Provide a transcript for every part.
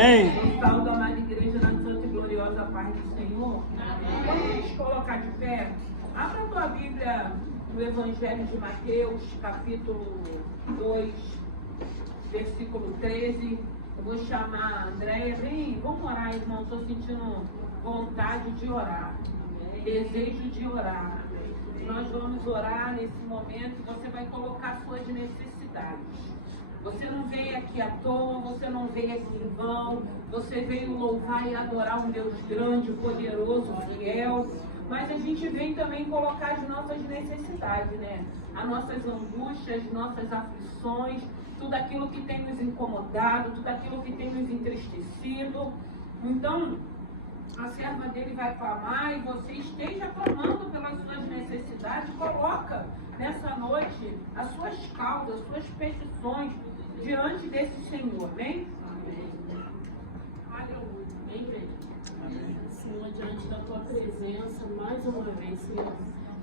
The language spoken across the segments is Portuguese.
Amém. Salve a amada igreja na santa e gloriosa paz do Senhor. Vamos nos colocar de pé. Abra a tua Bíblia no Evangelho de Mateus, capítulo 2, versículo 13. Eu vou chamar a Andréia. Vem, vamos orar, irmão. Estou sentindo vontade de orar. Desejo de orar. Nós vamos orar nesse momento. Você vai colocar suas necessidades. Você não veio aqui à toa, você não veio aqui em vão, você veio louvar e adorar um Deus grande, poderoso, fiel, mas a gente vem também colocar as nossas necessidades, né? As nossas angústias, as nossas aflições, tudo aquilo que tem nos incomodado, tudo aquilo que tem nos entristecido. Então, a serva dele vai clamar e você esteja clamando pelas suas necessidades, coloca nessa noite as suas causas, as suas petições diante desse Senhor, amém? Aleluia, amém? Senhor, diante da tua presença, mais uma vez, Senhor,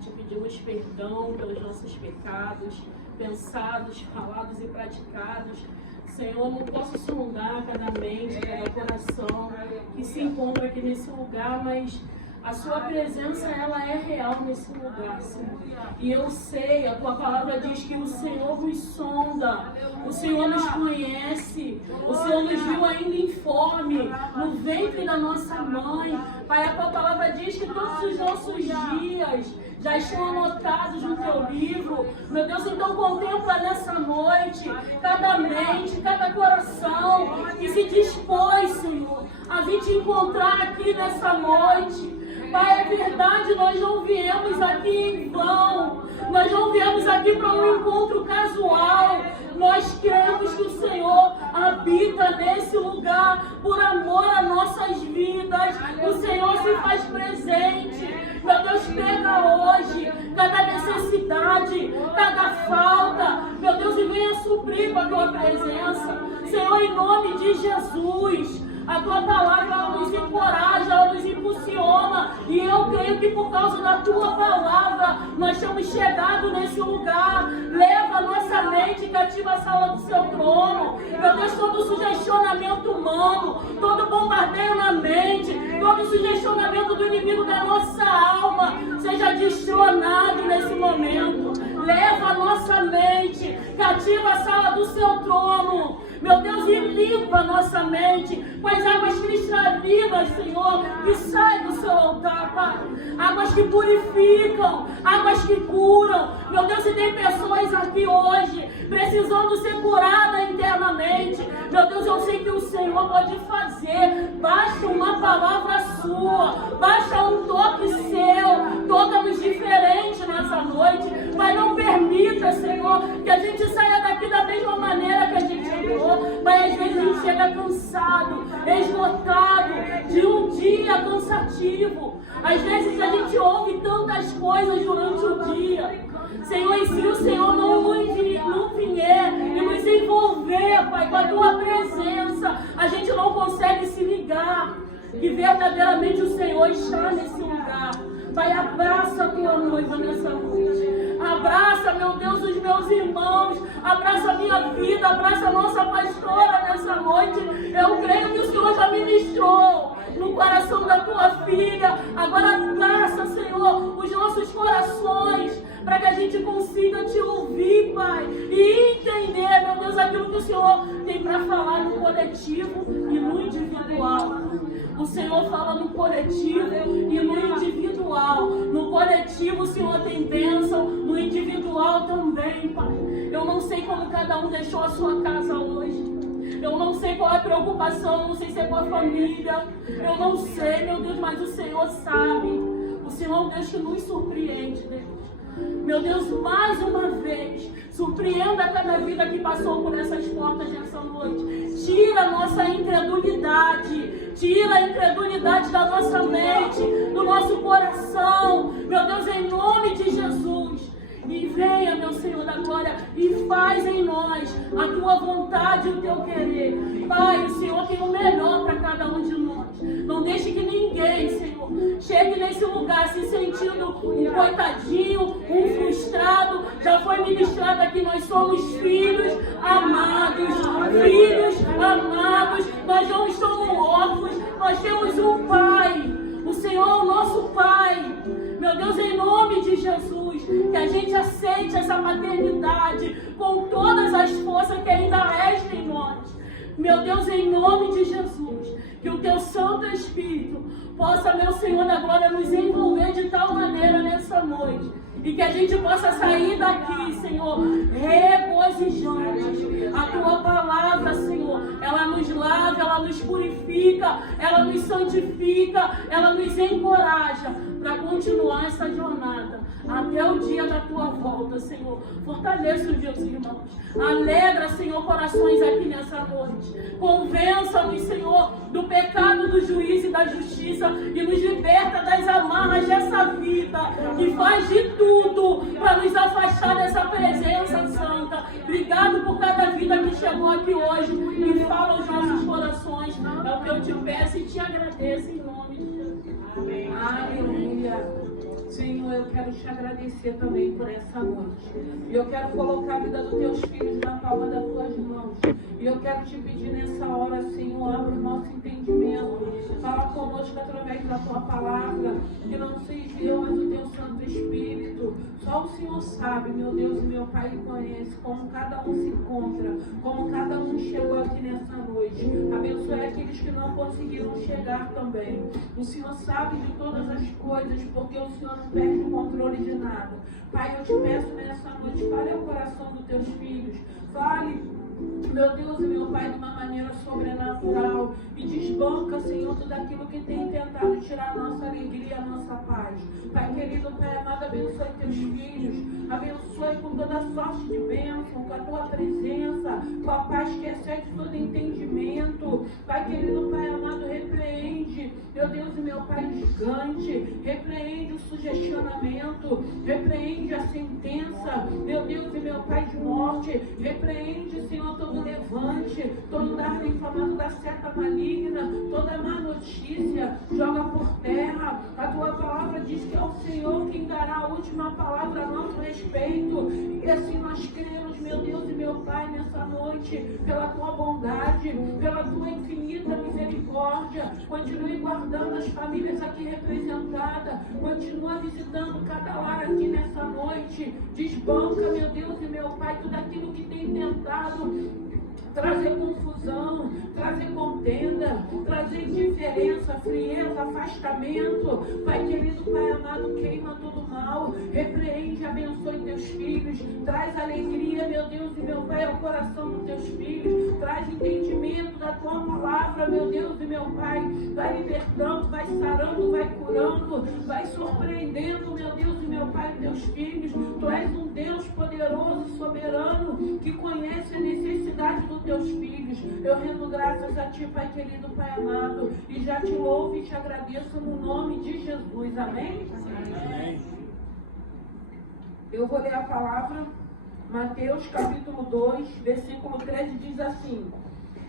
te pedimos perdão pelos nossos pecados, pensados, falados e praticados. Senhor, não posso sondar cada mente, cada coração que se encontra aqui nesse lugar, mas a sua presença, ela é real nesse lugar, Senhor. E eu sei, a tua palavra diz que o Senhor nos sonda, o Senhor nos conhece, o Senhor nos viu ainda informe no ventre da nossa mãe. Pai, a tua palavra diz que todos os nossos dias já estão anotados no teu livro. Meu Deus, então contempla nessa noite cada mente, cada coração que se dispôs, Senhor, a vir te encontrar aqui nessa noite. Pai, é verdade, nós não viemos aqui em vão, nós não viemos aqui para um encontro casual. Nós cremos que o Senhor habita nesse lugar por amor às nossas vidas. O Senhor se faz presente. Meu Deus, pega hoje cada necessidade, cada falta, meu Deus, e venha suprir com a tua presença. Senhor, em nome de Jesus, a tua palavra, ela nos encoraja, ela nos impulsiona. E eu creio que por causa da tua palavra, nós temos chegado nesse lugar. Leva a nossa mente cativa a sala do seu trono. Meu Deus, todo sugestionamento humano, todo bombardeio na mente, todo sugestionamento do inimigo da nossa alma, seja destronado nesse momento. Leva a nossa mente cativa a sala do seu trono. Meu Deus, e limpa a nossa mente com as águas cristalinas, Senhor, que saem do seu altar, Pai. Águas que purificam, águas que curam. Meu Deus, se tem pessoas aqui hoje precisando ser curadas internamente, meu Deus, eu sei que o Senhor pode fazer. Basta uma palavra sua, basta um toque seu. Toca-nos diferente nessa noite. Mas não permita, Senhor, que a gente saia daqui da mesma maneira que a gente entrou. Mas às vezes a gente chega cansado, esgotado, de um dia cansativo. Às vezes a gente ouve tantas coisas durante o dia. Senhor, e se o Senhor não vier e nos envolver, Pai, com a tua presença, a gente não consegue se ligar que verdadeiramente o Senhor está nesse lugar. Pai, abraça a tua noiva nessa noite. Abraça, meu Deus, os meus irmãos. Abraça a minha vida. Abraça a nossa pastora nessa noite. Eu creio que o Senhor já ministrou no coração da tua filha. Agora abraça, Senhor, os nossos corações, para que a gente consiga te ouvir, Pai, e entender, meu Deus, aquilo que o Senhor tem para falar no coletivo e no individual. O Senhor fala no coletivo e no individual. No coletivo o Senhor tem bênção, no individual também, Pai. Eu não sei como cada um deixou a sua casa hoje. Eu não sei qual é a preocupação, eu não sei se é com a família. Eu não sei, meu Deus, mas o Senhor sabe. O Senhor é um Deus que nos surpreende, Deus. Meu Deus, mais uma vez, surpreenda cada vida que passou por essas portas nessa noite. Tira a nossa incredulidade, tira a incredulidade da nossa mente, do nosso coração. Meu Deus, em nome de Jesus. E venha, meu Senhor da glória, e faz em nós a tua vontade e o teu querer. Pai, o Senhor tem o melhor para cada um de nós. Não deixe que ninguém, Senhor, chegue nesse lugar se sentindo um coitadinho, um frustrado. Já foi ministrado aqui, nós somos filhos amados. Filhos amados. Nós não estamos Meu Deus, em nome de Jesus, que o Teu Santo Espírito possa, meu Senhor da glória, nos envolver de tal maneira nessa noite. E que a gente possa sair daqui, Senhor, regozijantes. A Tua palavra, Senhor, ela nos lava, ela nos purifica, ela nos santifica, ela nos encoraja para continuar essa jornada até o dia da Tua volta, Senhor. Fortaleça os meus irmãos. Alegra, Senhor, corações aqui nessa noite. Convença-nos, Senhor, do pecado, do juízo e da justiça e nos liberta das amarras dessa vida que faz de tudo para nos afastar dessa presença santa. Obrigado por cada vida que chegou aqui hoje e fala aos nossos corações. É o que eu te peço e te agradeço em nome de Jesus. Amém. Aleluia. Senhor, eu quero te agradecer também por essa noite. E eu quero colocar a vida dos teus filhos na palma das tuas mãos. E eu quero te pedir nessa hora, Senhor, abre o nosso entendimento. Fala conosco através da tua palavra. Que não seja eu, mas o teu Santo Espírito. Só o Senhor sabe, meu Deus e meu Pai, e conhece como cada um se encontra, como cada um chegou aqui nessa noite. Abençoe aqueles que não conseguiram chegar também. O Senhor sabe de todas as coisas, porque o Senhor não perde o controle de nada. Pai, eu te peço nessa noite, fale ao coração dos teus filhos. Fale, meu Deus e meu Pai, de uma maneira sobrenatural. E desbanca, Senhor, tudo aquilo que tem tentado tirar a nossa alegria, a nossa paz. Pai querido, Pai amado, abençoe teus filhos. Abençoe com toda sorte de bênção, com a tua presença, com a paz que excede todo entendimento. Pai querido, Pai amado, repreende, meu Deus e meu Pai, gigante. Repreende o sugestionamento. Repreende a sentença, meu Deus e meu Pai, de morte. Repreende, Senhor, todo levante, todo dardo inflamado da seta maligna, toda má notícia, joga por terra. A tua palavra diz que é o Senhor quem dará a última palavra a nosso respeito. E assim nós cremos, meu Deus e meu Pai, nessa noite, pela tua bondade, pela tua infinita misericórdia. Continue guardando as famílias aqui representadas, continua visitando cada lar aqui nessa noite. Desbanca, meu Deus e meu Pai, tudo aquilo que tem tentado trazer confusão, trazer contenda, trazer indiferença, frieza, afastamento. Pai querido, Pai amado, queima todo mal, repreende, abençoe teus filhos, traz alegria, meu Deus e meu Pai, ao coração dos teus filhos, traz entendimento da tua palavra, meu Deus e meu Pai, vai libertando, vai sarando, vai curando, vai surpreendendo, meu Deus e meu Pai, teus filhos. Tu és um Deus poderoso e soberano que conhece a necessidade dos teus filhos. Eu rendo graças a ti, Pai querido, Pai amado, e já te louvo e te agradeço no nome de Jesus. Amém? Amém. Eu vou ler a palavra, Mateus capítulo 2, versículo 13, diz assim: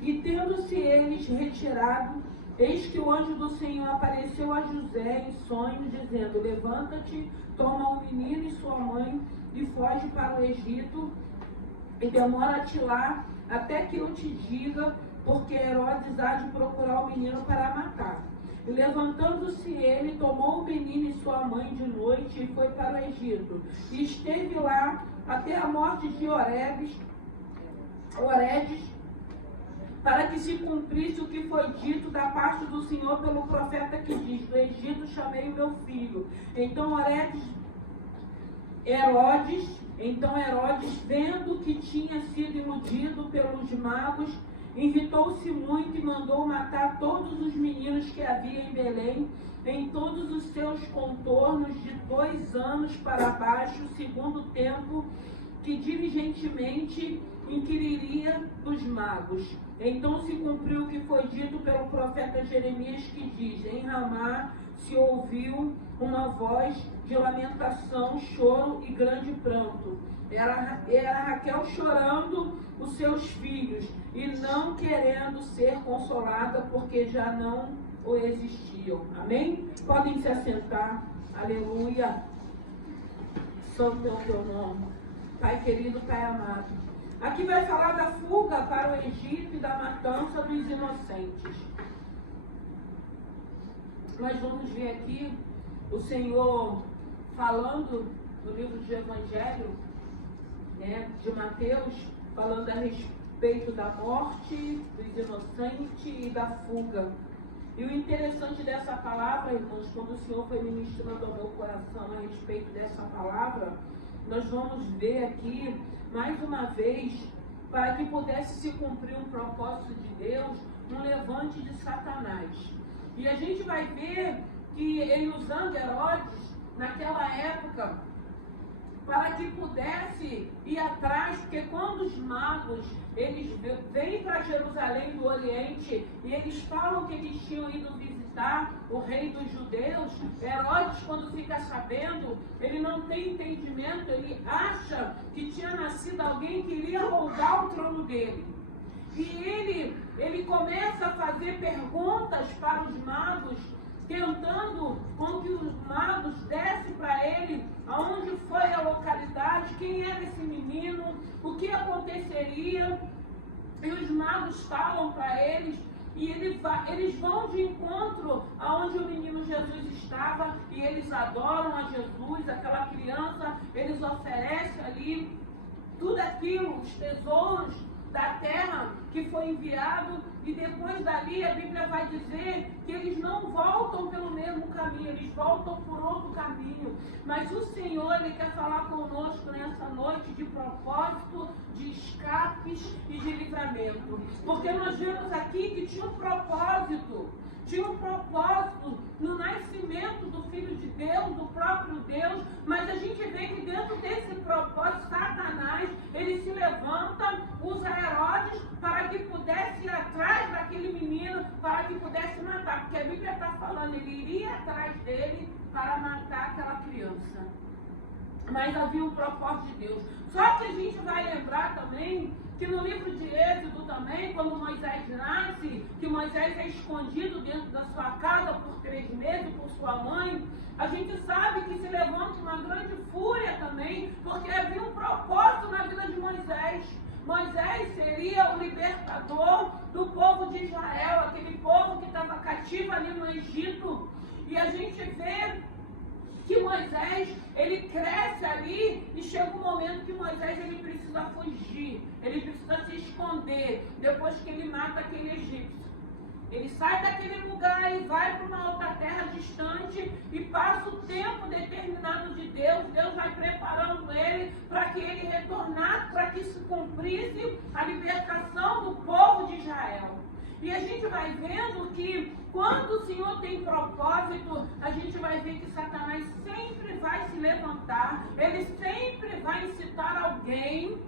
E tendo-se eles retirado, eis que o anjo do Senhor apareceu a José em sonho, dizendo: Levanta-te, toma o menino e sua mãe e foge para o Egito, e demora-te lá até que eu te diga, porque Herodes há de procurar o menino para matar. E levantando-se ele, tomou o menino e sua mãe de noite e foi para o Egito. E esteve lá até a morte de Herodes, para que se cumprisse o que foi dito da parte do Senhor pelo profeta que diz: Do Egito chamei o meu filho. Então Herodes, vendo que tinha sido iludido pelos magos, irritou-se muito e mandou matar todos os meninos que havia em Belém, em todos os seus contornos, de 2 anos para baixo, segundo o tempo que diligentemente inquiriria dos magos. Então se cumpriu o que foi dito pelo profeta Jeremias, que diz: Em Ramá se ouviu uma voz de lamentação, choro e grande pranto. Era Raquel chorando os seus filhos e não querendo ser consolada, porque já não o existiam. Amém? Podem se assentar. Aleluia. Santo é o teu nome. Pai querido, Pai amado. Aqui vai falar da fuga para o Egito e da matança dos inocentes. Nós vamos ver aqui o Senhor falando no livro de Evangelho, de Mateus, falando respeito da morte, dos inocentes e da fuga. E o interessante dessa palavra, irmãos, quando o Senhor foi ministrando ao meu coração a respeito dessa palavra, nós vamos ver aqui, mais uma vez, para que pudesse se cumprir um propósito de Deus, um levante de Satanás. E a gente vai ver que ele usando Herodes, naquela época, para que pudesse ir atrás, porque quando os magos, eles vêm para Jerusalém do Oriente, e eles falam que eles tinham ido visitar o rei dos judeus, Herodes, quando fica sabendo, ele não tem entendimento, ele acha que tinha nascido alguém que iria roubar o trono dele. E ele começa a fazer perguntas para os magos, tentando com que os magos dessem para ele aonde foi a localidade, quem era esse menino, o que aconteceria. E os magos falam para eles, e eles vão de encontro aonde o menino Jesus estava, e eles adoram a Jesus, aquela criança, eles oferecem ali tudo aquilo, os tesouros da terra que foi enviado, e depois dali a Bíblia vai dizer que eles não voltam pelo mesmo caminho, eles voltam por outro caminho. Mas o Senhor, Ele quer falar conosco nessa noite de propósito, de escapes e de livramento. Porque nós vemos aqui que tinha um propósito no nascimento do Filho de Deus, do próprio Deus, mas a gente vê que dentro desse propósito, Satanás, ele se levanta, usa Herodes para que pudesse ir atrás daquele menino, para que pudesse matar, porque a Bíblia está falando, ele iria atrás dele para matar aquela criança. Mas havia um propósito de Deus. Só que a gente vai lembrar também que no livro de Êxodo também, quando Moisés nasce, que Moisés é escondido dentro da sua casa por 3 meses por sua mãe, a gente sabe que se levanta uma grande fúria também, porque havia um propósito na vida de Moisés. Moisés seria o libertador do povo de Israel, aquele povo que estava cativo ali no Egito. E a gente vê que Moisés, ele cresce ali e chega um momento que Moisés, ele precisa fugir, ele precisa se esconder, depois que ele mata aquele egípcio. Ele sai daquele lugar e vai para uma outra terra distante e passa o tempo determinado de Deus. Deus vai preparando ele para que ele retornasse, para que se cumprisse a libertação do povo de Israel. E a gente vai vendo que quando o Senhor tem propósito, a gente vai ver que Satanás sempre vai se levantar, ele sempre vai incitar alguém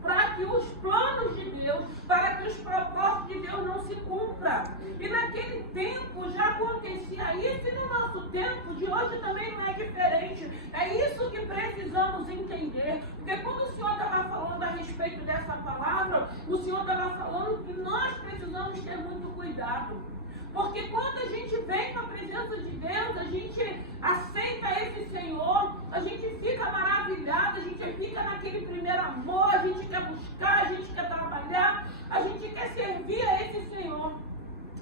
para que os planos de Deus, para que os propósitos de Deus não se cumpram. E naquele tempo já acontecia isso, e no nosso tempo de hoje também não é diferente. É isso que precisamos entender. Porque quando o Senhor estava falando a respeito dessa palavra, o Senhor estava falando que nós precisamos ter muito cuidado. Porque quando a gente vem para a presença de Deus, a gente aceita esse Senhor, a gente fica maravilhado, a gente fica naquele primeiro amor, a gente quer buscar, a gente quer trabalhar, a gente quer servir a esse Senhor.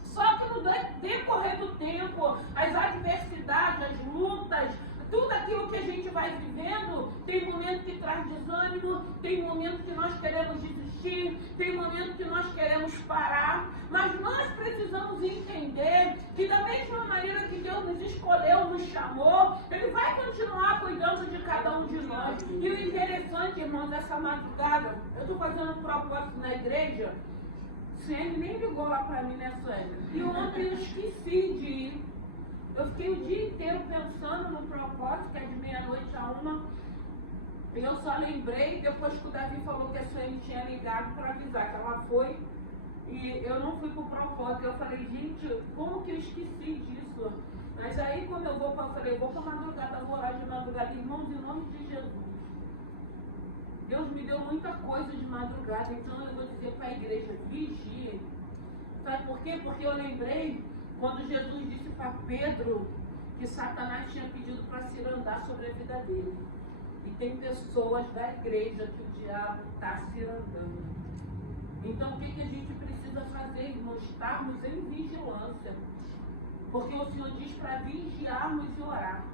Só que no decorrer do tempo, as adversidades, as lutas, tudo aquilo que a gente vai vivendo, tem momento que traz desânimo, tem momento que nós queremos desistir, tem momento que nós queremos parar, mas nós precisamos entender que da mesma maneira que Deus nos escolheu, nos chamou, Ele vai continuar cuidando de cada um de nós. E o interessante, irmãos, dessa madrugada, eu estou fazendo um propósito na igreja, Suene nem ligou lá para mim, né, Suene? E ontem eu esqueci de ir. Eu fiquei o dia inteiro pensando no propósito, que é de meia-noite a 1. E eu só lembrei, depois que o Davi falou que a Suene tinha ligado para avisar que ela foi. E eu não fui para o propósito. Eu falei, gente, como que eu esqueci disso? Mas aí quando eu vou para, eu falei, vou para madrugada, vou orar de madrugada. Irmãos, em nome de Jesus. Deus me deu muita coisa de madrugada, então eu vou dizer para a igreja, vigie. Sabe por quê? Porque eu lembrei quando Jesus disse para Pedro que Satanás tinha pedido para cirandar sobre a vida dele. E tem pessoas da igreja que o diabo está cirandando. Então o que a gente precisa fazer, irmãos? Estarmos em vigilância. Porque o Senhor diz para vigiarmos e orar.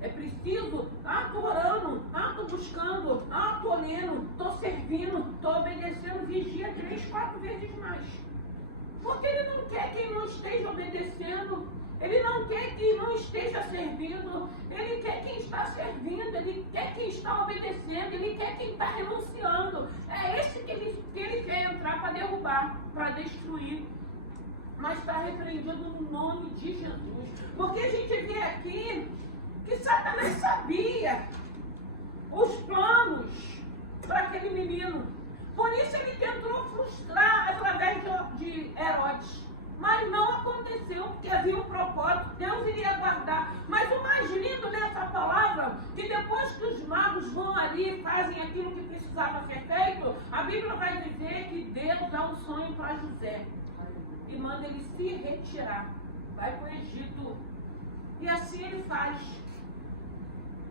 É preciso, tô orando, tô buscando, tô lendo, tô servindo, tô obedecendo, vigia 3, 4 vezes mais. Porque ele não quer quem não esteja obedecendo, ele não quer quem não esteja servindo, ele quer quem está servindo, ele quer quem está obedecendo, ele quer quem está renunciando. É esse que ele quer entrar para derrubar, para destruir. Mas está repreendido no nome de Jesus. Porque a gente vê aqui que Satanás sabia os planos para aquele menino. Por isso ele tentou frustrar através de Herodes. Mas não aconteceu, porque havia um propósito, Deus iria guardar. Mas o mais lindo nessa palavra, que depois que os magos vão ali e fazem aquilo que precisava ser feito, a Bíblia vai dizer que Deus dá um sonho para José. E manda ele se retirar. Vai para o Egito. E assim ele faz.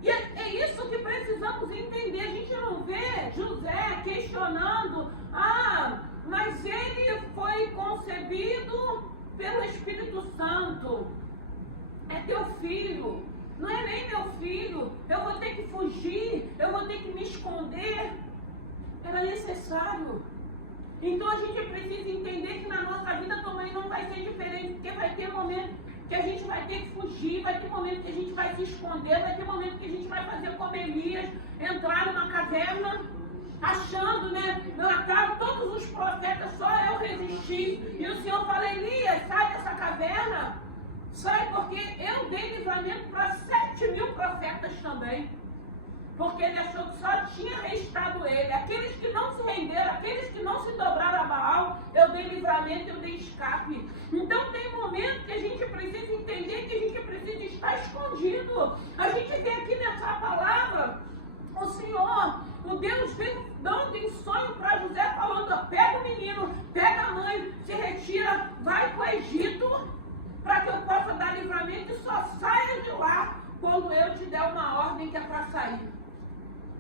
E é isso que precisamos entender. A gente não vê José questionando, mas ele foi concebido pelo Espírito Santo. É teu filho. Não é nem meu filho. Eu vou ter que fugir. Eu vou ter que me esconder. Era necessário. Então a gente precisa entender que na nossa vida também não vai ser diferente. Porque vai ter momento que a gente vai ter que fugir, vai ter momento que a gente vai se esconder, vai ter momento que a gente vai fazer como Elias, entrar numa caverna, achando, mataram todos os profetas, só eu resisti. E o Senhor fala, Elias, sai dessa caverna, sai, porque eu dei livramento para 7.000 profetas também. Porque ele achou que só tinha restado ele. Aqueles que não se renderam, aqueles que não se dobraram a Baal, eu dei livramento, eu dei escape. Então tem momento que a gente precisa entender que a gente precisa estar escondido. A gente vê aqui nessa palavra, o Senhor, o Deus vem dando em sonho para José, falando, pega o menino, pega a mãe, se retira, vai para o Egito, para que eu possa dar livramento e só saia de lá quando eu te der uma ordem que é para sair.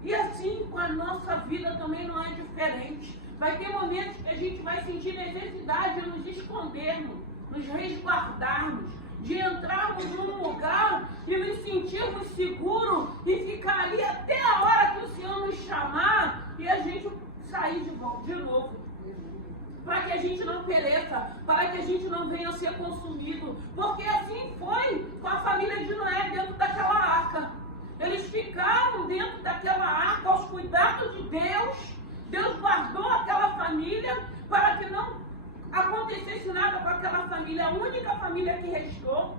E assim com a nossa vida também não é diferente. Vai ter momentos que a gente vai sentir necessidade de nos escondermos, nos resguardarmos, de entrarmos num lugar e nos sentirmos seguros e ficar ali até a hora que o Senhor nos chamar e a gente sair de volta de novo. Para que a gente não pereça, para que a gente não venha a ser consumido. Porque assim foi com a família de Noé dentro daquela arca. Eles ficaram dentro daquela arca aos cuidados de Deus. Deus guardou aquela família para que não acontecesse nada com aquela família, a única família que restou.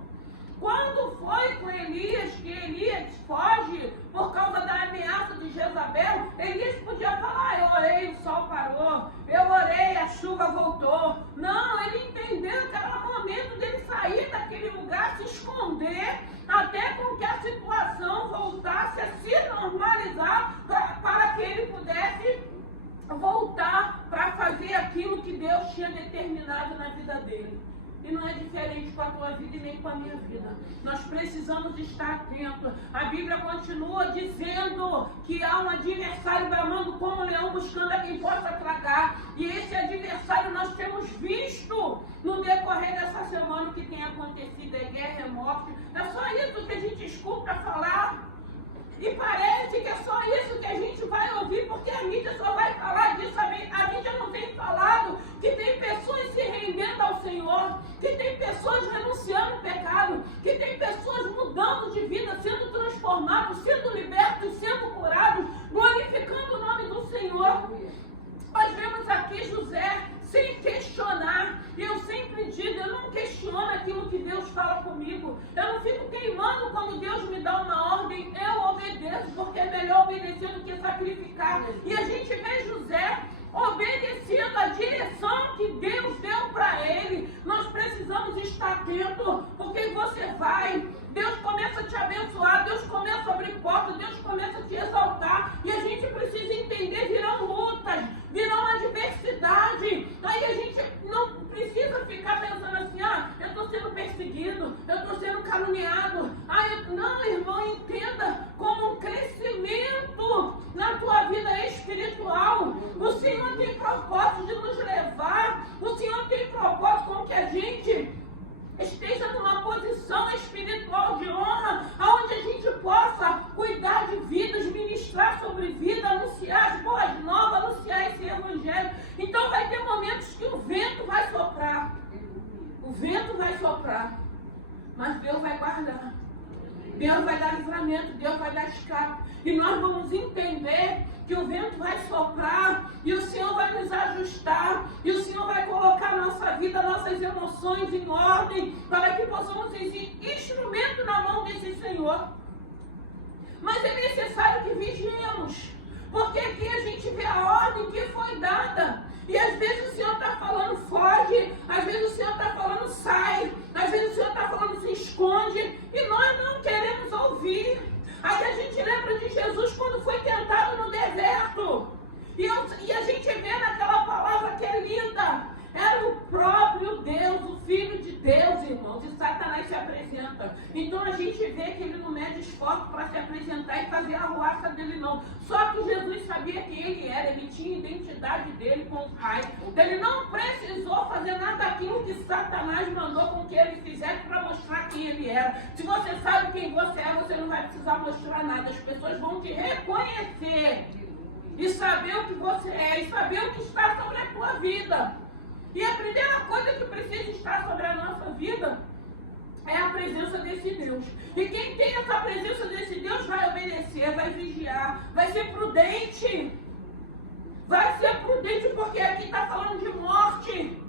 Quando foi com Elias, que Elias foge por causa da ameaça de Jezabel, Elias podia falar, eu orei, o sol parou, eu orei, a chuva voltou. Não, ele entendeu que era o momento dele sair daquele lugar, se esconder, até com que a situação voltasse a se normalizar, para que ele pudesse voltar para fazer aquilo que Deus tinha determinado na vida dele. E não é diferente com a tua vida e nem com a minha vida. Nós precisamos estar atentos. A Bíblia continua dizendo que há um adversário bramando como um leão buscando a quem possa tragar. E esse adversário nós temos visto no decorrer dessa semana que tem acontecido. É guerra, é morte. É só isso que a gente escuta falar. E parece que é só isso que a gente vai ouvir, porque a mídia só vai falar disso. A mídia não tem falado que tem pessoas se rendendo ao Senhor, que tem pessoas renunciando ao pecado, que tem pessoas mudando de vida, sendo transformados, sendo libertos, sendo curados, glorificando o nome do Senhor. Nós vemos aqui José sem questionar. Eu sempre digo, eu não questiono aquilo que Deus fala comigo. Eu não fico queimando quando Deus me dá uma ordem. Eu obedeço, porque é melhor obedecer do que sacrificar. E a gente vê José obedecendo a direção que Deus deu para ele. Nós precisamos estar atentos, porque você vai, Deus começa a te abençoar, Deus começa a abrir portas, Deus começa a te exaltar, e a gente precisa entender, virão lutas, virão adversidade. Aí a gente não precisa ficar pensando assim, eu estou sendo perseguido, eu estou sendo caluniado. Não, irmão, entenda como um crescimento na tua vida espiritual. O Senhor tem propósito de nos levar, o Senhor tem propósito com que a gente esteja numa posição espiritual de honra, onde a gente possa cuidar de vidas, ministrar sobre vida, anunciar as boas novas, anunciar esse evangelho. Então vai ter momentos que o vento vai soprar. O vento vai soprar. Mas Deus vai guardar. Deus vai dar livramento, Deus vai dar escape. E nós vamos entender que o vento vai soprar e o Senhor vai nos ajustar. E o Senhor vai colocar a nossa vida, nossas emoções em ordem, para que possamos ser instrumento na mão desse Senhor. Mas é necessário que vigiemos, porque aqui a gente vê a ordem que foi dada. E às vezes o Senhor está falando foge, às vezes o Senhor está falando sai, às vezes o Senhor está falando se esconde, e nós não queremos ouvir. Aí a gente lembra de Jesus quando foi tentado no deserto. E a gente vê naquela palavra que é linda. Era o próprio Deus, o Filho de Deus, irmãos. E Satanás se apresenta. Então a gente vê que ele não mede esforço para se apresentar e fazer a arruaça dele, não. Só que Jesus sabia quem ele era. Ele tinha a identidade dele com o Pai. Ele não precisou fazer nada daquilo que Satanás mandou com que ele fizesse para mostrar quem ele era. Se você sabe quem você é, você não vai precisar mostrar nada. As pessoas vão te reconhecer e saber o que você é e saber o que está sobre a tua vida. E a primeira coisa que precisa estar sobre a nossa vida é a presença desse Deus. E quem tem essa presença desse Deus vai obedecer, vai vigiar, vai ser prudente. Vai ser prudente, porque aqui está falando de morte.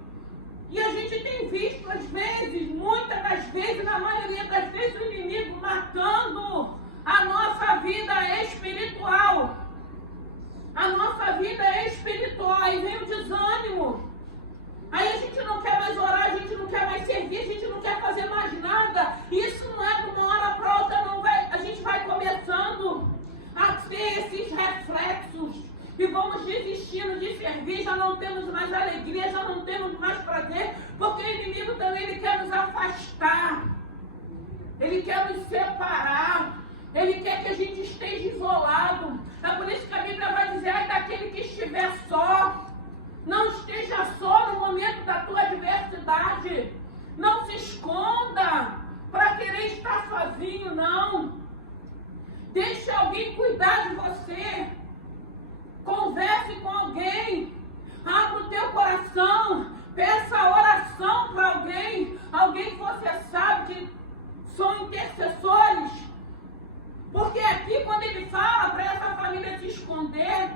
E a gente tem visto, às vezes, muitas das vezes, na maioria das vezes, o inimigo matando a nossa vida espiritual. A nossa vida espiritual. Aí vem o desânimo. Aí a gente não quer mais orar, a gente não quer mais servir, a gente não quer fazer mais nada. Isso não é de uma hora para outra, não vai. A gente vai começando a ter esses reflexos e vamos desistindo de servir, já não temos mais alegria, já não temos mais prazer, porque o inimigo também ele quer nos afastar, ele quer nos separar, ele quer que a gente esteja isolado. É por isso que a Bíblia vai dizer, ai daquele que estiver só. Não esteja só no momento da tua adversidade. Não se esconda para querer estar sozinho, não. Deixe alguém cuidar de você. Converse com alguém. Abra o teu coração. Peça oração para alguém. Alguém que você sabe que são intercessores. Porque aqui quando ele fala para essa família se esconder,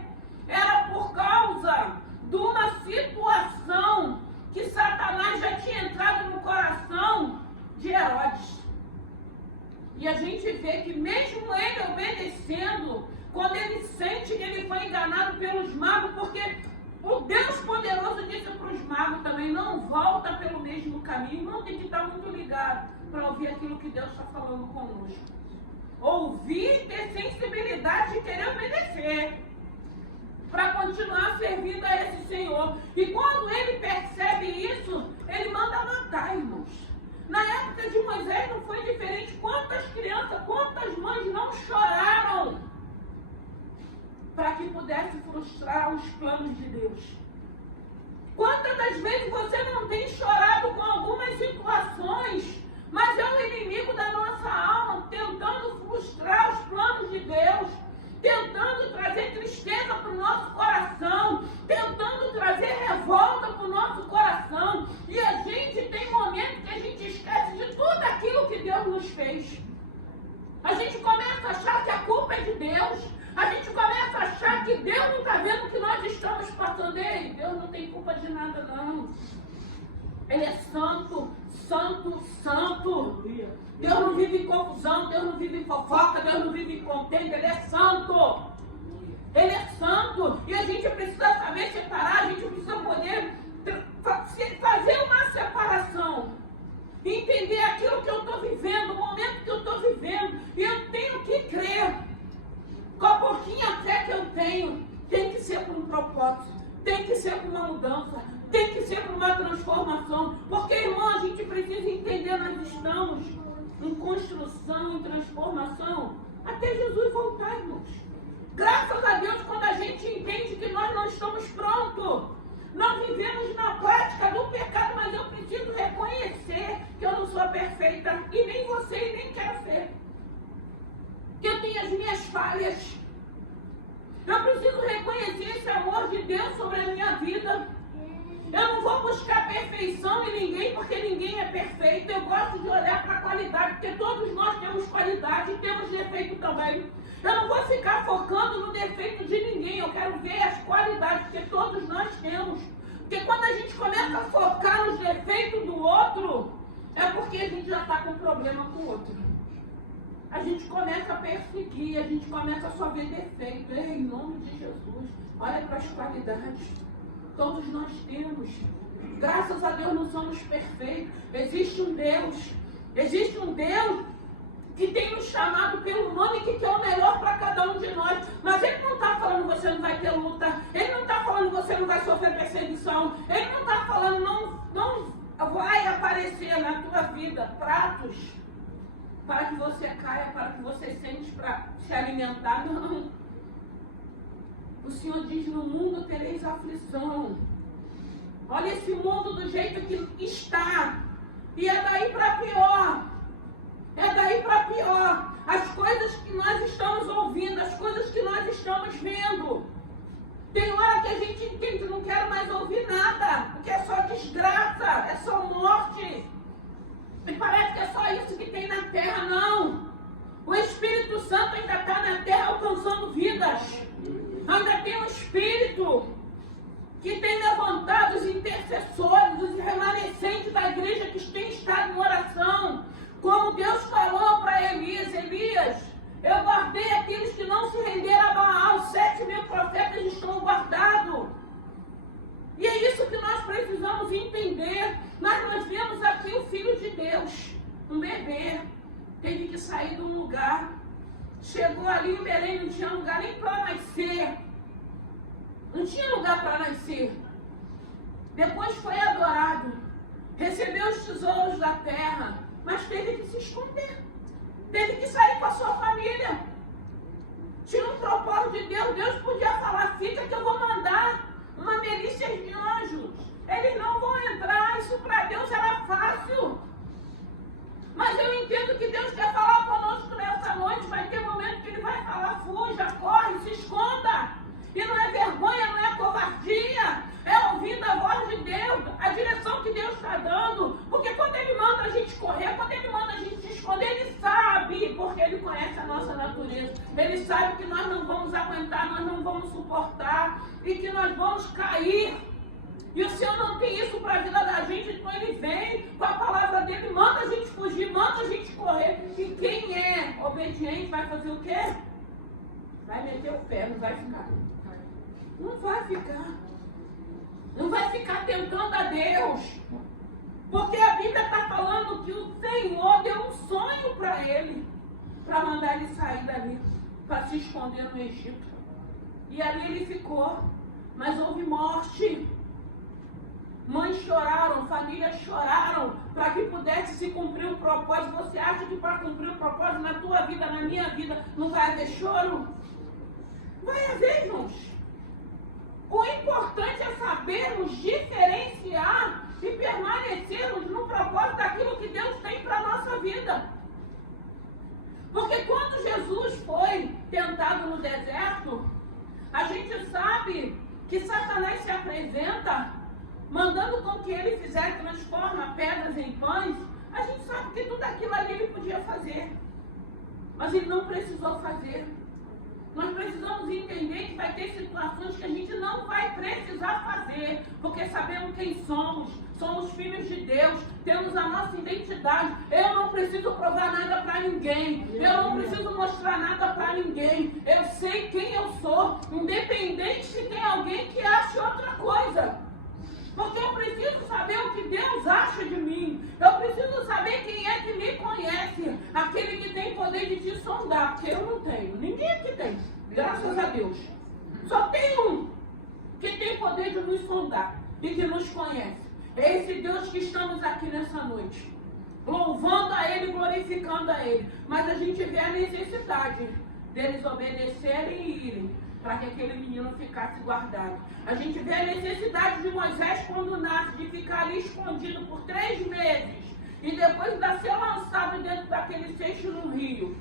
era por causa de uma situação que Satanás já tinha entrado no coração de Herodes. E a gente vê que mesmo ele obedecendo, quando ele sente que ele foi enganado pelos magos, porque o Deus poderoso disse para os magos também, não volta pelo mesmo caminho, não tem que estar muito ligado para ouvir aquilo que Deus está falando conosco. Ouvir e ter sensibilidade de querer obedecer, para continuar servindo a esse Senhor. E quando ele percebe isso, ele manda matar, irmãos. Na época de Moisés não foi diferente. Quantas crianças, quantas mães não choraram para que pudesse frustrar os planos de Deus? Quantas das vezes você não tem chorado com algumas situações, mas é o inimigo da nossa alma tentando frustrar os planos de Deus, tentando trazer tristeza para o nosso coração, tentando trazer revolta para o nosso coração. E a gente tem momentos que a gente esquece de tudo aquilo que Deus nos fez. A gente começa a achar que a culpa é de Deus. A gente começa a achar que Deus não está vendo o que nós estamos passando. Ei, Deus não tem culpa de nada, não. Ele é santo, santo, santo. Deus não vive em confusão, Deus não vive em fofoca, Deus não vive em contenda, Ele é santo. Ele é santo. E a gente precisa saber separar, a gente precisa poder fazer uma separação. Entender aquilo que eu estou vivendo, o momento que eu estou vivendo. E eu tenho que crer. Com a pouquinha fé que eu tenho, tem que ser por um propósito, tem que ser por uma mudança, tem que ser por uma transformação. Porque, irmão, a gente precisa entender, nós estamos em construção, em transformação, até Jesus voltar, irmãos. Graças a Deus, quando a gente entende que nós não estamos prontos, nós vivemos na prática do pecado, mas eu preciso reconhecer que eu não sou perfeita, e nem você, e nem quero ser. também as minhas falhas. Eu preciso reconhecer esse amor de Deus sobre a minha vida. Eu não vou buscar perfeição em ninguém, porque ninguém é perfeito. Eu gosto de olhar para a qualidade, porque todos nós temos qualidade e temos defeito também. Eu não vou ficar focando no defeito de ninguém. Eu quero ver as qualidades, porque todos nós temos. Porque quando a gente começa a focar nos defeitos do outro, é porque a gente já está com problema com o outro. A gente começa a perseguir, a gente começa a só ver defeito. Ei, em nome de Jesus, olha para as qualidades. Todos nós temos. Graças a Deus não somos perfeitos. Existe um Deus que tem nos chamado pelo nome, que quer o melhor para cada um de nós. Mas Ele não está falando que você não vai ter luta. Ele não está falando que você não vai sofrer perseguição. Ele não está falando não vai aparecer na tua vida pratos para que você caia, para que você sente para se alimentar. Não. O Senhor diz: no mundo tereis aflição. Olha esse mundo do jeito que está. E é daí para pior. É daí para pior. As coisas que nós estamos ouvindo, as coisas que nós estamos vendo. Tem hora que a gente não quer mais ouvir nada. Porque é só desgraça, é só morte. E parece que é só isso que tem na terra. Não. O Espírito Santo ainda está na terra alcançando vidas. Ainda tem um Espírito que tem levantado os intercessores, os remanescentes da igreja que tem estado em oração. Como Deus falou para Elias: Elias, eu guardei aqueles que não se renderam a Baal. 7.000 profetas estão guardados. E é isso que nós precisamos entender. Mas nós vemos aqui o Filho de Deus, um bebê, teve que sair de um lugar. Chegou ali em Belém, não tinha lugar nem para nascer. Não tinha lugar para nascer. Depois foi adorado. Recebeu os tesouros da terra. Mas teve que se esconder. Teve que sair com a sua família. Tinha um propósito de Deus. Deus podia falar: fica que eu vou mandar uma milícia de anjos. Eles não vão entrar. Isso para Deus era fácil. Mas eu entendo que Deus quer falar conosco nessa noite. Vai ter momento que Ele vai falar: fuja, corre, se esconda. E não é vergonha, não é covardia. É ouvindo a voz de Deus, a direção que Deus está dando. Porque quando Ele manda a gente correr, quando Ele manda a gente se esconder, Ele sabe, porque Ele conhece a nossa natureza. Ele sabe que nós não vamos aguentar, nós não vamos suportar e que nós vamos cair. E o Senhor não tem isso para a vida da gente, então Ele vem com a palavra dEle, manda a gente fugir, manda a gente correr. E quem é obediente vai fazer o quê? Vai meter o pé, não vai ficar. Não vai ficar. Não vai ficar tentando a Deus. Porque a Bíblia está falando que o Senhor deu um sonho para ele, para mandar ele sair dali, para se esconder no Egito. E ali ele ficou. Mas houve morte. Mães choraram, famílias choraram, para que pudesse se cumprir o propósito. Você acha que para cumprir o propósito na tua vida, na minha vida, não vai haver choro? Vai haver, irmãos. O importante é sabermos diferenciar e permanecermos no propósito daquilo que Deus tem para a nossa vida. Porque quando Jesus foi tentado no deserto, a gente sabe que Satanás se apresenta mandando com que ele fizesse, transforma pedras em pães. A gente sabe que tudo aquilo ali ele podia fazer, mas ele não precisou fazer. Nós precisamos entender que vai ter situações que a gente não vai precisar fazer, porque sabemos quem somos. Somos filhos de Deus, temos a nossa identidade. Eu não preciso provar nada para ninguém, eu não preciso mostrar nada para ninguém. Eu sei quem eu sou, independente se tem alguém que ache outra coisa. Porque eu preciso saber o que Deus acha de mim. Eu preciso saber quem é que me conhece. Aquele que tem poder de te sondar. Porque eu não tenho. Ninguém aqui tem. Graças a Deus. Só tem um que tem poder de nos sondar e que nos conhece. É esse Deus que estamos aqui nessa noite. Louvando a Ele, glorificando a Ele. Mas a gente vê a necessidade deles obedecerem e irem, para que aquele menino ficasse guardado. A gente vê a necessidade de Moisés, quando nasce, de ficar ali escondido por 3 meses. E depois ainda ser lançado dentro daquele cesto no rio.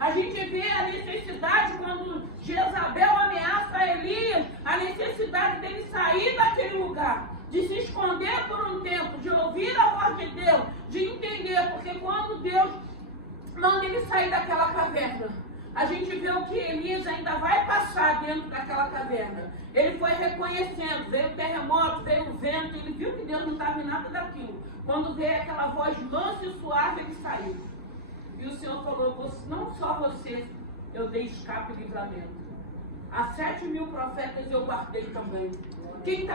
A gente vê a necessidade, quando Jezabel ameaça Elias, a necessidade dele sair daquele lugar, de se esconder por um tempo, de ouvir a voz de Deus, de entender, porque quando Deus manda ele sair daquela caverna, a gente vê o que Elias ainda vai passar dentro daquela caverna. Ele foi reconhecendo, veio o terremoto, veio o vento, ele viu que Deus não estava em nada daquilo. Quando veio aquela voz mansa e suave, ele saiu. E o Senhor falou, não só você, eu dei escape e livramento. A 7.000 profetas eu guardei também. Quem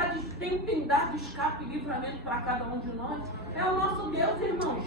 tem dado escape e livramento para cada um de nós é o nosso Deus, irmãos.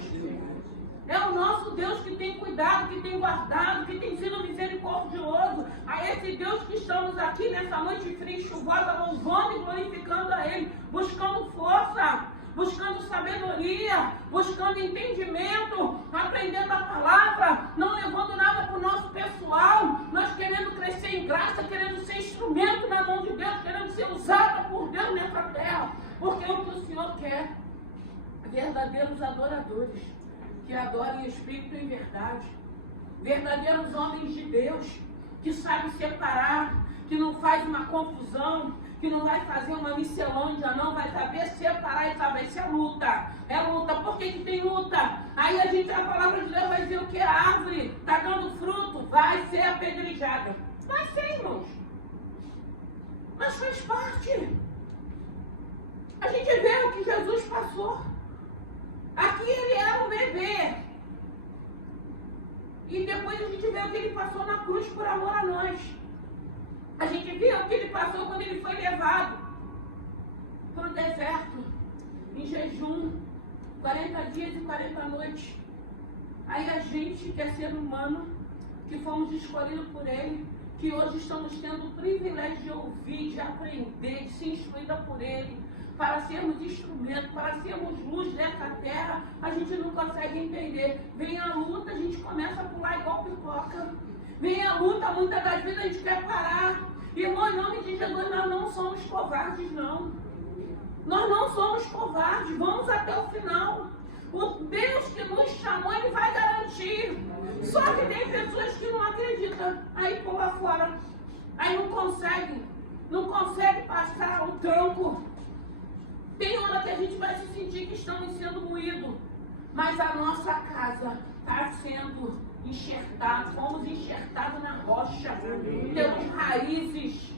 É o nosso Deus que tem cuidado, que tem guardado, que tem sido misericordioso. A esse Deus que estamos aqui nessa noite fria e chuvosa, louvando e glorificando a Ele, buscando força, buscando sabedoria, buscando entendimento, aprendendo a palavra, não levando nada para o nosso pessoal, nós querendo crescer em graça, querendo ser instrumento na mão de Deus, querendo ser usada por Deus nessa terra, porque é o que o Senhor quer, verdadeiros adoradores, que adorem em espírito e em verdade, verdadeiros homens de Deus, que sabem separar, que não faz uma confusão, que não vai fazer uma miscelânea, não, vai saber separar e saber se é luta. É luta. Por que tem luta? Aí a palavra de Deus vai dizer o que? A árvore está dando fruto, vai ser apedrejada. Vai ser, irmãos. Mas faz parte. A gente vê o que Jesus passou. Aqui ele era um bebê. E depois a gente vê o que ele passou na cruz por amor a nós. A gente viu o que ele passou quando ele foi levado para o deserto, em jejum, 40 dias e 40 noites. Aí a gente, que é ser humano, que fomos escolhidos por ele, que hoje estamos tendo o privilégio de ouvir, de aprender, de ser instruída por ele, para sermos instrumentos, para sermos luz dessa terra, a gente não consegue entender. Vem a luta, a gente começa a pular igual pipoca. Vem a luta, muitas das vezes a gente quer parar. Irmão, em nome de Jesus, nós não somos covardes, não. Nós não somos covardes, vamos até o final. O Deus que nos chamou, Ele vai garantir. Só que tem pessoas que não acreditam. Aí pula fora. Aí não consegue passar o tranco. Tem hora que a gente vai se sentir que estamos sendo moídos. Mas a nossa casa está sendo enxertados, fomos enxertados na rocha, temos raízes,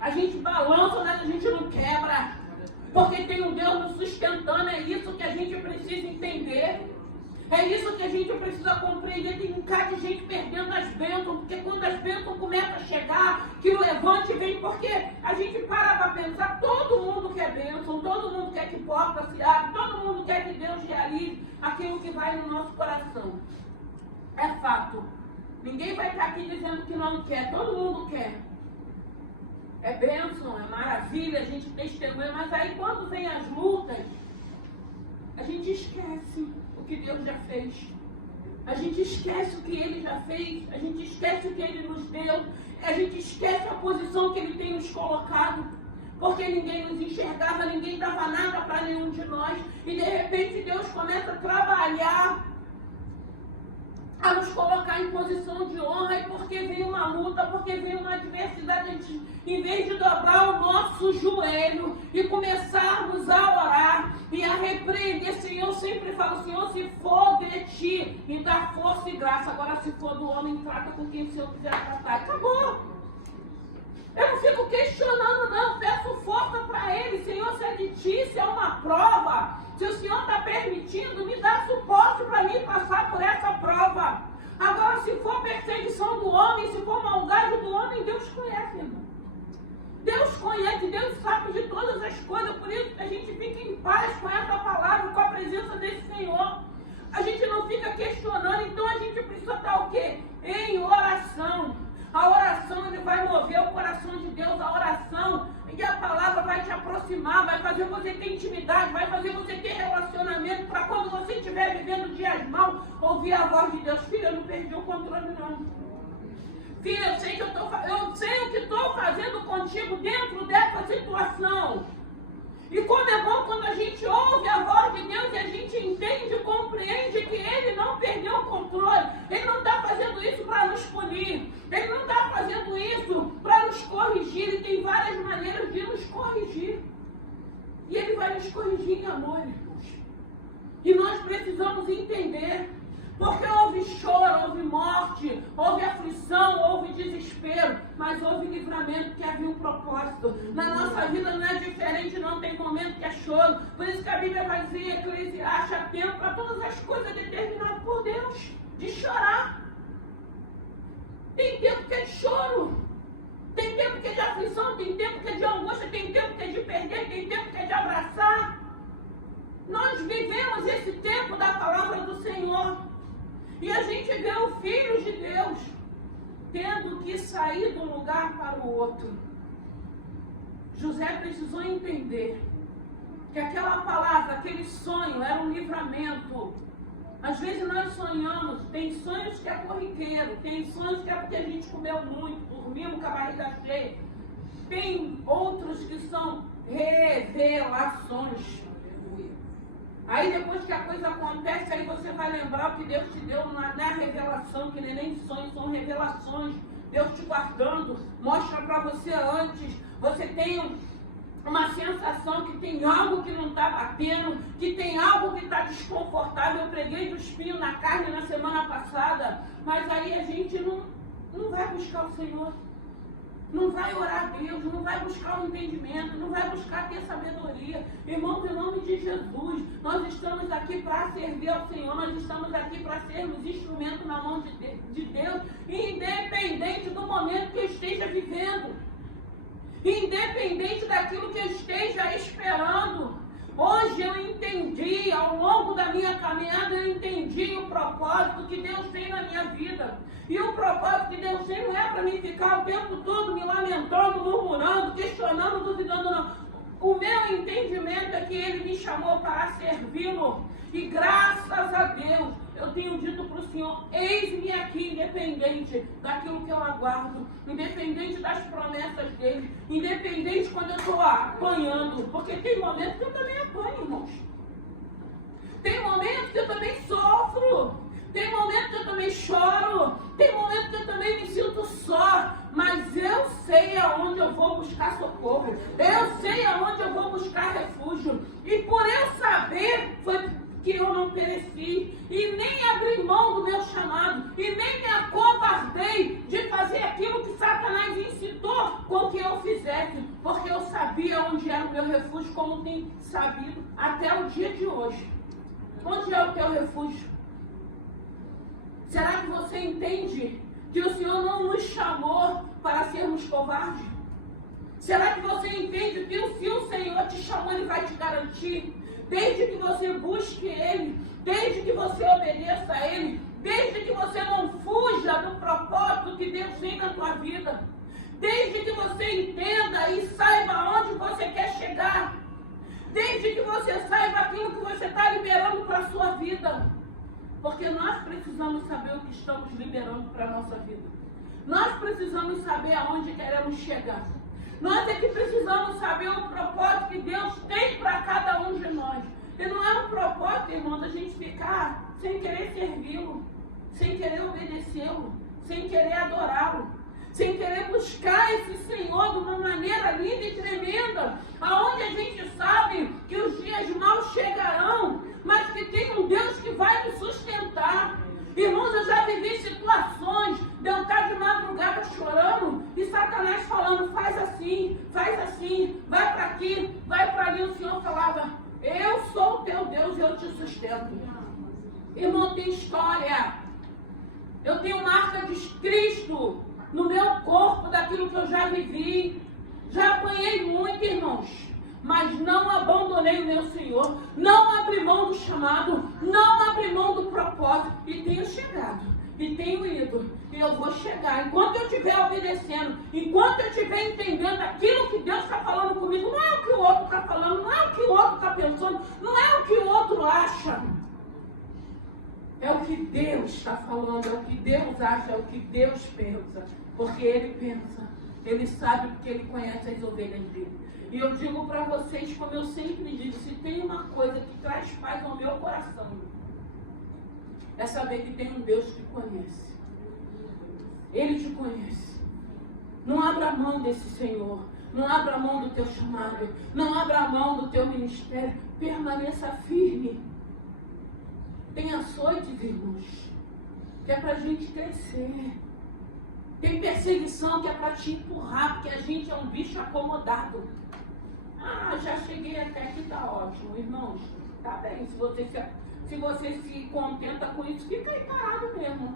a gente balança, mas a gente não quebra, porque tem um Deus nos sustentando. É isso que a gente precisa entender, é isso que a gente precisa compreender. Tem um bocado de gente perdendo as bênçãos, porque quando as bênçãos começam a chegar, que o levante vem, porque a gente para pensar, todo mundo quer bênção, todo mundo quer que porta se abra, todo mundo quer que Deus realize aquilo que vai no nosso coração. É fato. Ninguém vai estar aqui dizendo que não quer. Todo mundo quer. É bênção, é maravilha, a gente testemunha. Mas aí quando vem as lutas, a gente esquece o que Deus já fez. A gente esquece o que Ele já fez. A gente esquece o que Ele nos deu. A gente esquece a posição que Ele tem nos colocado. Porque ninguém nos enxergava, ninguém dava nada para nenhum de nós. E de repente Deus começa a trabalhar, a nos colocar em posição de honra, e porque vem uma luta, porque vem uma adversidade, a gente, em vez de dobrar o nosso joelho e começarmos a orar e a repreender, Senhor, eu sempre falo, Senhor, se for de ti, e dá força e graça. Agora, se for do homem, trata com quem o Senhor quiser tratar. Acabou. Eu não fico questionando, não. Peço força para Ele. Senhor, se é de ti, se é uma prova, se o Senhor está permitindo, me dá suporte para mim passar por essa prova. Agora, se for perseguição do homem, se for maldade do homem, Deus conhece, irmão. Deus conhece, Deus sabe de todas as coisas. Por isso que a gente fica em paz com essa palavra, com a presença desse Senhor. A gente não fica questionando. Então a gente precisa estar o quê? Em oração. A oração, ele vai mover o coração de Deus. A oração, e a palavra vai te aproximar, vai fazer você ter intimidade, vai fazer você ter relacionamento, para quando você estiver vivendo dias maus, ouvir a voz de Deus. Filho, eu não perdi o controle, não. Filho, eu sei o que estou fazendo contigo dentro dessa situação. E como é bom quando a gente ouve a voz de Deus e a gente entende, compreende que Ele não perdeu o controle. Ele não está fazendo isso para Ele não está fazendo isso para nos corrigir. Ele tem várias maneiras de nos corrigir. E Ele vai nos corrigir em amor, irmãos. E nós precisamos entender. Porque houve choro, houve morte, houve aflição, houve desespero, mas houve livramento, que havia um propósito. Na nossa vida não é diferente, não tem momento que é choro. Por isso que a Bíblia vai dizer, Eclesiastes, há tempo para todas as coisas determinadas por Deus, de chorar. Tem tempo que é de choro, tem tempo que é de aflição, tem tempo que é de angústia, tem tempo que é de perder, tem tempo que é de abraçar. Nós vivemos esse tempo da palavra do Senhor. E a gente vê o Filho de Deus tendo que sair de um lugar para o outro. José precisou entender que aquela palavra, aquele sonho era um livramento. Às vezes nós sonhamos, tem sonhos que é corriqueiro, tem sonhos que é porque a gente comeu muito, dormimos com a barriga cheia. Tem outros que são revelações. Aí depois que a coisa acontece, aí você vai lembrar o que Deus te deu na revelação, que nem sonhos, são revelações. Deus te guardando, mostra para você antes. Você tem uma sensação que tem algo que não está batendo, que tem algo que está desconfortável. Eu preguei do espinho na carne na semana passada, mas aí a gente não vai buscar o Senhor. Não vai orar a Deus, não vai buscar o entendimento, não vai buscar ter sabedoria. Irmãos, em nome de Jesus, nós estamos aqui para servir ao Senhor, nós estamos aqui para sermos instrumento na mão de Deus, independente do momento que eu esteja vivendo, independente daquilo que eu esteja esperando. Hoje eu entendi, ao longo da minha caminhada, eu entendi o propósito que Deus tem na minha vida. E o propósito que Deus tem não é para mim ficar o tempo todo me lamentando, murmurando, questionando, duvidando, não. O meu entendimento é que Ele me chamou para servi-lo. E graças a Deus, eu tenho dito para o Senhor, eis-me aqui, independente daquilo que eu aguardo, independente das promessas dEle, independente quando eu estou apanhando, porque tem momentos que eu também apanho, irmãos. Tem momentos que eu também sofro, tem momentos que eu também choro, tem momentos que eu também me sinto só, mas eu sei aonde eu vou buscar socorro, eu sei aonde eu vou buscar refúgio, e por eu saber, foi que eu não pereci, e nem abri mão do meu chamado, e nem me acovardei de fazer aquilo que Satanás incitou com que eu fizesse, porque eu sabia onde era o meu refúgio, como tem sabido até o dia de hoje. Onde é o teu refúgio? Será que você entende que o Senhor não nos chamou para sermos covardes? Será que você entende que se o Senhor te chamou, Ele vai te garantir? Desde que você busque Ele, desde que você obedeça a Ele, desde que você não fuja do propósito que Deus tem na tua vida, desde que você entenda e saiba onde você quer chegar, desde que você saiba aquilo que você está liberando para a sua vida, porque nós precisamos saber o que estamos liberando para a nossa vida, nós precisamos saber aonde queremos chegar. Nós é que precisamos saber o propósito que Deus tem para cada um de nós. E não é um propósito, irmãos, a gente ficar sem querer servi-lo, sem querer obedecê-lo, sem querer adorá-lo, sem querer buscar esse Senhor de uma maneira linda e tremenda, aonde a gente sabe que os dias maus chegarão, mas que tem um Deus que vai nos sustentar. Irmãos, eu já vivi situações de eu estar de madrugada chorando e Satanás falando, faz assim, vai para aqui, vai para ali. O Senhor falava, eu sou o teu Deus e eu te sustento. Irmão, tem história. Eu tenho marca de Cristo no meu corpo daquilo que eu já vivi. Já apanhei muito, irmãos. Mas não abandonei o meu Senhor, não abri mão do chamado, não abri mão do propósito, e tenho chegado, e tenho ido, e eu vou chegar, enquanto eu estiver obedecendo, enquanto eu estiver entendendo aquilo que Deus está falando comigo, não é o que o outro está falando, não é o que o outro está pensando, não é o que o outro acha, é o que Deus está falando, é o que Deus acha, é o que Deus pensa, porque Ele pensa, Ele sabe porque Ele conhece as ovelhas dele. E eu digo para vocês, como eu sempre digo, se tem uma coisa que traz paz ao meu coração, é saber que tem um Deus que conhece. Ele te conhece. Não abra mão desse Senhor. Não abra mão do teu chamado. Não abra mão do teu ministério. Permaneça firme. Tem açoites, irmãos, que é para a gente crescer. Tem perseguição que é para te empurrar, porque a gente é um bicho acomodado. Ah, já cheguei até aqui, tá ótimo. Irmãos, tá bem. Se você se contenta com isso, fica aí parado mesmo.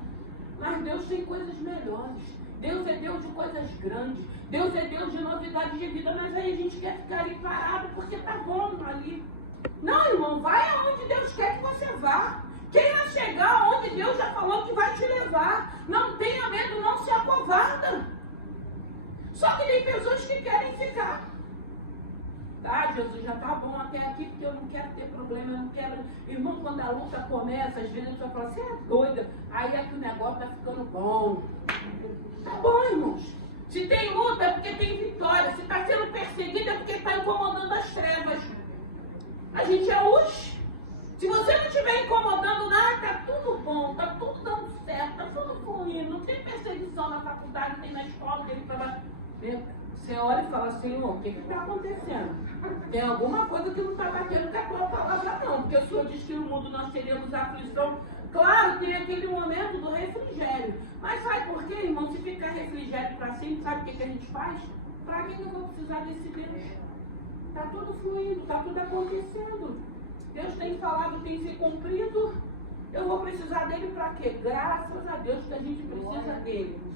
Mas Deus tem coisas melhores. Deus é Deus de coisas grandes. Deus é Deus de novidades de vida. Mas aí a gente quer ficar ali parado porque tá bom ali. Não, irmão, vai aonde Deus quer que você vá. Queira chegar onde Deus já falou que vai te levar. Não tenha medo, não se acovarda. Só que tem pessoas que querem ficar. Tá, Jesus, já tá bom até aqui, porque eu não quero ter problema, eu não quero... Irmão, quando a luta começa, às vezes a pessoa fala, você é doida. Aí é que o negócio tá ficando bom. Tá bom, irmãos. Se tem luta é porque tem vitória. Se está sendo perseguido é porque está incomodando as trevas. A gente é luz. Se você não estiver incomodando nada, tá tudo bom, tá tudo dando certo, tá tudo fluindo, não tem perseguição na faculdade, não tem na escola, tem para... Você olha e fala, Senhor, o que está acontecendo? Tem alguma coisa que não está batendo com a tua palavra, não, porque o Senhor diz que no mundo nós teríamos aflição. Claro, tem aquele momento do refrigério. Mas sabe por quê, irmão? Se ficar refrigério para sempre, sabe o que a gente faz? Para que eu vou precisar desse Deus? Está tudo fluindo, está tudo acontecendo. Deus tem falado, tem se cumprido. Eu vou precisar dele para quê? Graças a Deus que a gente precisa dele.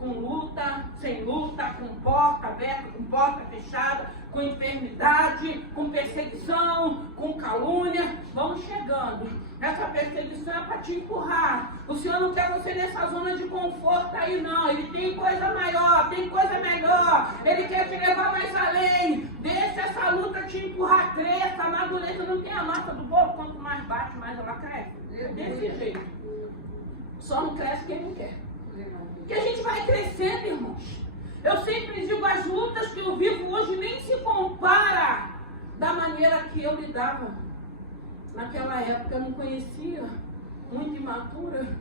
Com luta, sem luta, com porta aberta, com porta fechada, com enfermidade, com perseguição, com calúnia. Vamos chegando. Essa perseguição é para te empurrar. O Senhor não quer você nessa zona de conforto aí, não. Ele tem coisa maior, tem coisa melhor. Ele quer te levar mais além. Deixa essa luta te empurrar, cresça, amadureça. Não tem a massa do bolo, quanto mais bate, mais ela cresce. Desse jeito. Só não cresce quem não quer. Porque a gente vai crescendo, irmãos. Eu sempre digo, as lutas que eu vivo hoje nem se compara da maneira que eu lidava. Naquela época eu não conhecia, muito imatura.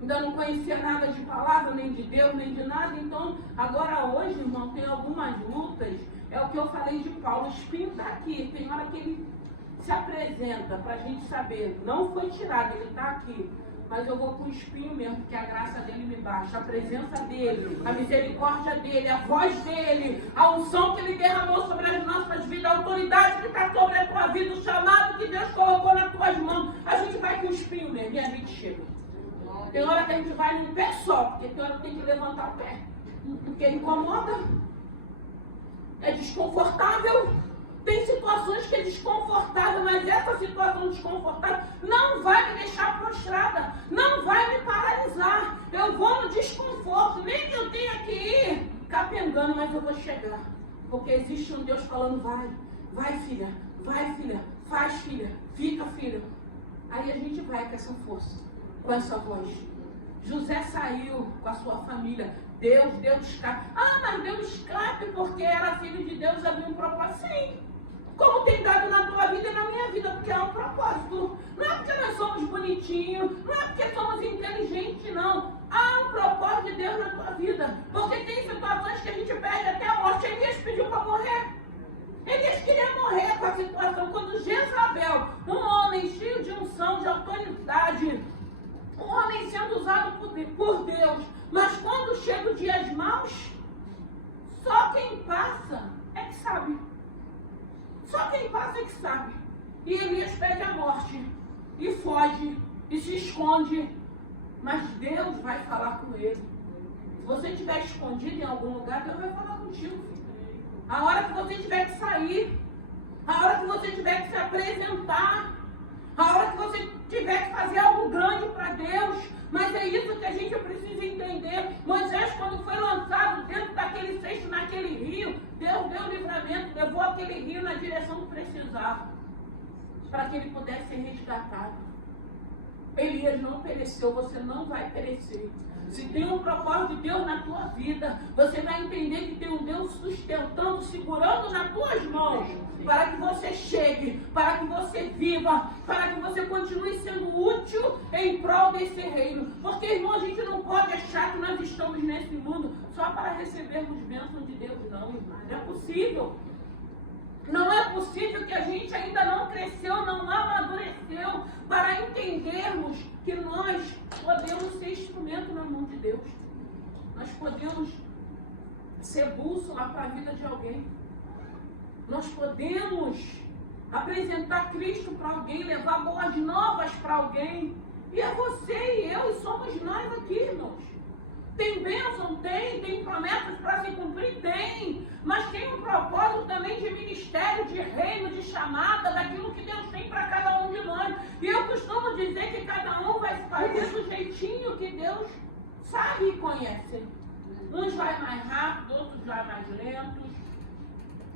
Ainda não conhecia nada de palavra, nem de Deus, nem de nada. Então, agora hoje, irmão, tem algumas lutas. É o que eu falei de Paulo. O espinho está aqui. Tem hora que ele se apresenta para a gente saber. Não foi tirado, ele está aqui. Mas eu vou com o espinho mesmo, porque a graça dele me baixa, a presença dele, a misericórdia dele, a voz dele, a unção que ele derramou sobre as nossas vidas, a autoridade que está sobre a tua vida, o chamado que Deus colocou nas tuas mãos. A gente vai com o espinho mesmo e a gente chega. Tem hora que a gente vai num pé só, porque tem hora que tem que levantar o pé. Porque incomoda, é desconfortável. Tem situações que é desconfortável, mas essa situação desconfortável não vai me deixar prostrada, não vai me paralisar. Eu vou no desconforto, nem que eu tenha que ir capengando, mas eu vou chegar. Porque existe um Deus falando, vai filha, faz filha, fica filha. Aí a gente vai com essa força, com essa voz. José saiu com a sua família. Deus deu escape. Ah, mas deu escape porque era filho de Deus, havia um propósito. Sim. Como tem dado na tua vida e na minha vida, porque é um propósito. Não é porque nós somos bonitinhos, não é porque somos inteligentes, não. Há um propósito de Deus na tua vida. Porque tem situações que a gente perde até a morte. Elias pediu para morrer. Elias queria morrer com a situação. Quando Jezabel, um homem cheio de unção, de autoridade, um homem sendo usado por Deus, mas quando chega os dias maus, só quem passa é que sabe. Só quem passa é que sabe. E Elias pede a morte. E foge. E se esconde. Mas Deus vai falar com ele. Se você estiver escondido em algum lugar, Deus vai falar contigo. A hora que você tiver que sair. A hora que você tiver que se apresentar. A hora que você tiver que fazer algo grande para Deus. Mas é isso que a gente precisa entender. Moisés, quando foi lançado dentro daquele cesto, naquele rio, Deus deu o livramento, levou aquele rio na direção que precisava, para que ele pudesse ser resgatado. Elias não pereceu, você não vai perecer. Se tem um propósito de Deus na tua vida, você vai entender que tem um Deus sustentando, segurando nas tuas mãos, para que você chegue. para que você viva, para que você continue sendo útil em prol desse reino. Porque, irmão, a gente não pode achar que nós estamos nesse mundo só para recebermos bênçãos de Deus, não, irmã. Não é possível. Não é possível que a gente ainda não cresceu, não amadureceu para entendermos que nós podemos ser instrumento na mão de Deus. Nós podemos ser bússola para a vida de alguém. Nós podemos apresentar Cristo para alguém, levar boas novas para alguém. E é você e eu, e somos nós aqui, irmãos. Tem bênção? Tem promessas para se cumprir? Tem. Mas tem um propósito também de ministério, de reino, de chamada, daquilo que Deus tem para cada um de nós. E eu costumo dizer que cada um vai fazer do jeitinho que Deus sabe e conhece. Uns vai mais rápido, outros vai mais lentos.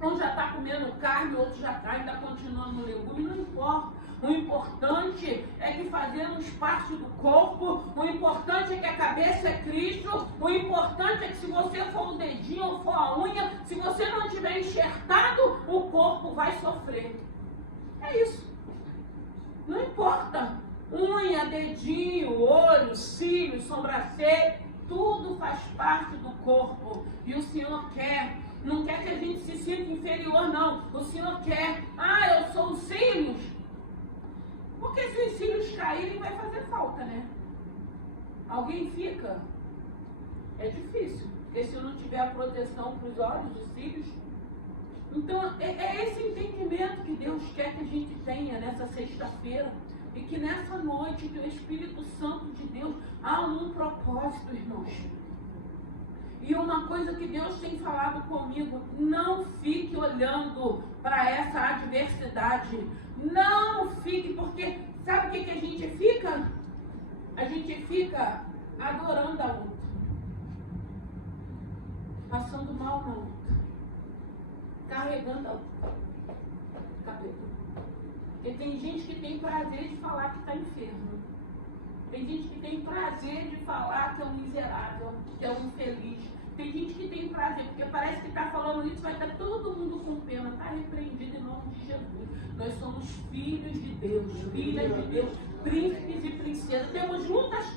Um já está comendo carne, outro já está ainda continuando no legume, não importa. O importante é que fazemos parte do corpo, o importante é que a cabeça é Cristo, o importante é que se você for o dedinho ou for a unha, se você não tiver enxertado, o corpo vai sofrer. É isso. Não importa. Unha, dedinho, olho, cílios, sobrancelha, tudo faz parte do corpo. E o Senhor não quer que a gente se sinta inferior, não. O Senhor quer, eu sou os cílios. Porque se os cílios caírem, vai fazer falta, né? Alguém fica? É difícil. Porque se não tiver a proteção para os olhos, os cílios. Então, é esse entendimento que Deus quer que a gente tenha nessa sexta-feira. E que nessa noite, que o Espírito Santo de Deus há um propósito, irmãos. E uma coisa que Deus tem falado comigo, não fique olhando para essa adversidade. Não fique, porque sabe o que a gente fica? A gente fica adorando a luta. Passando mal na luta. Carregando a luta. Porque tem gente que tem prazer de falar que está enfermo. Tem gente que tem prazer de falar que é um miserável, que é um infeliz. Tem gente que tem prazer, porque parece que está falando isso, vai estar todo mundo com pena. Está repreendido em nome de Jesus. Nós somos filhos de Deus, filhas de Deus, príncipes e princesas. Temos lutas,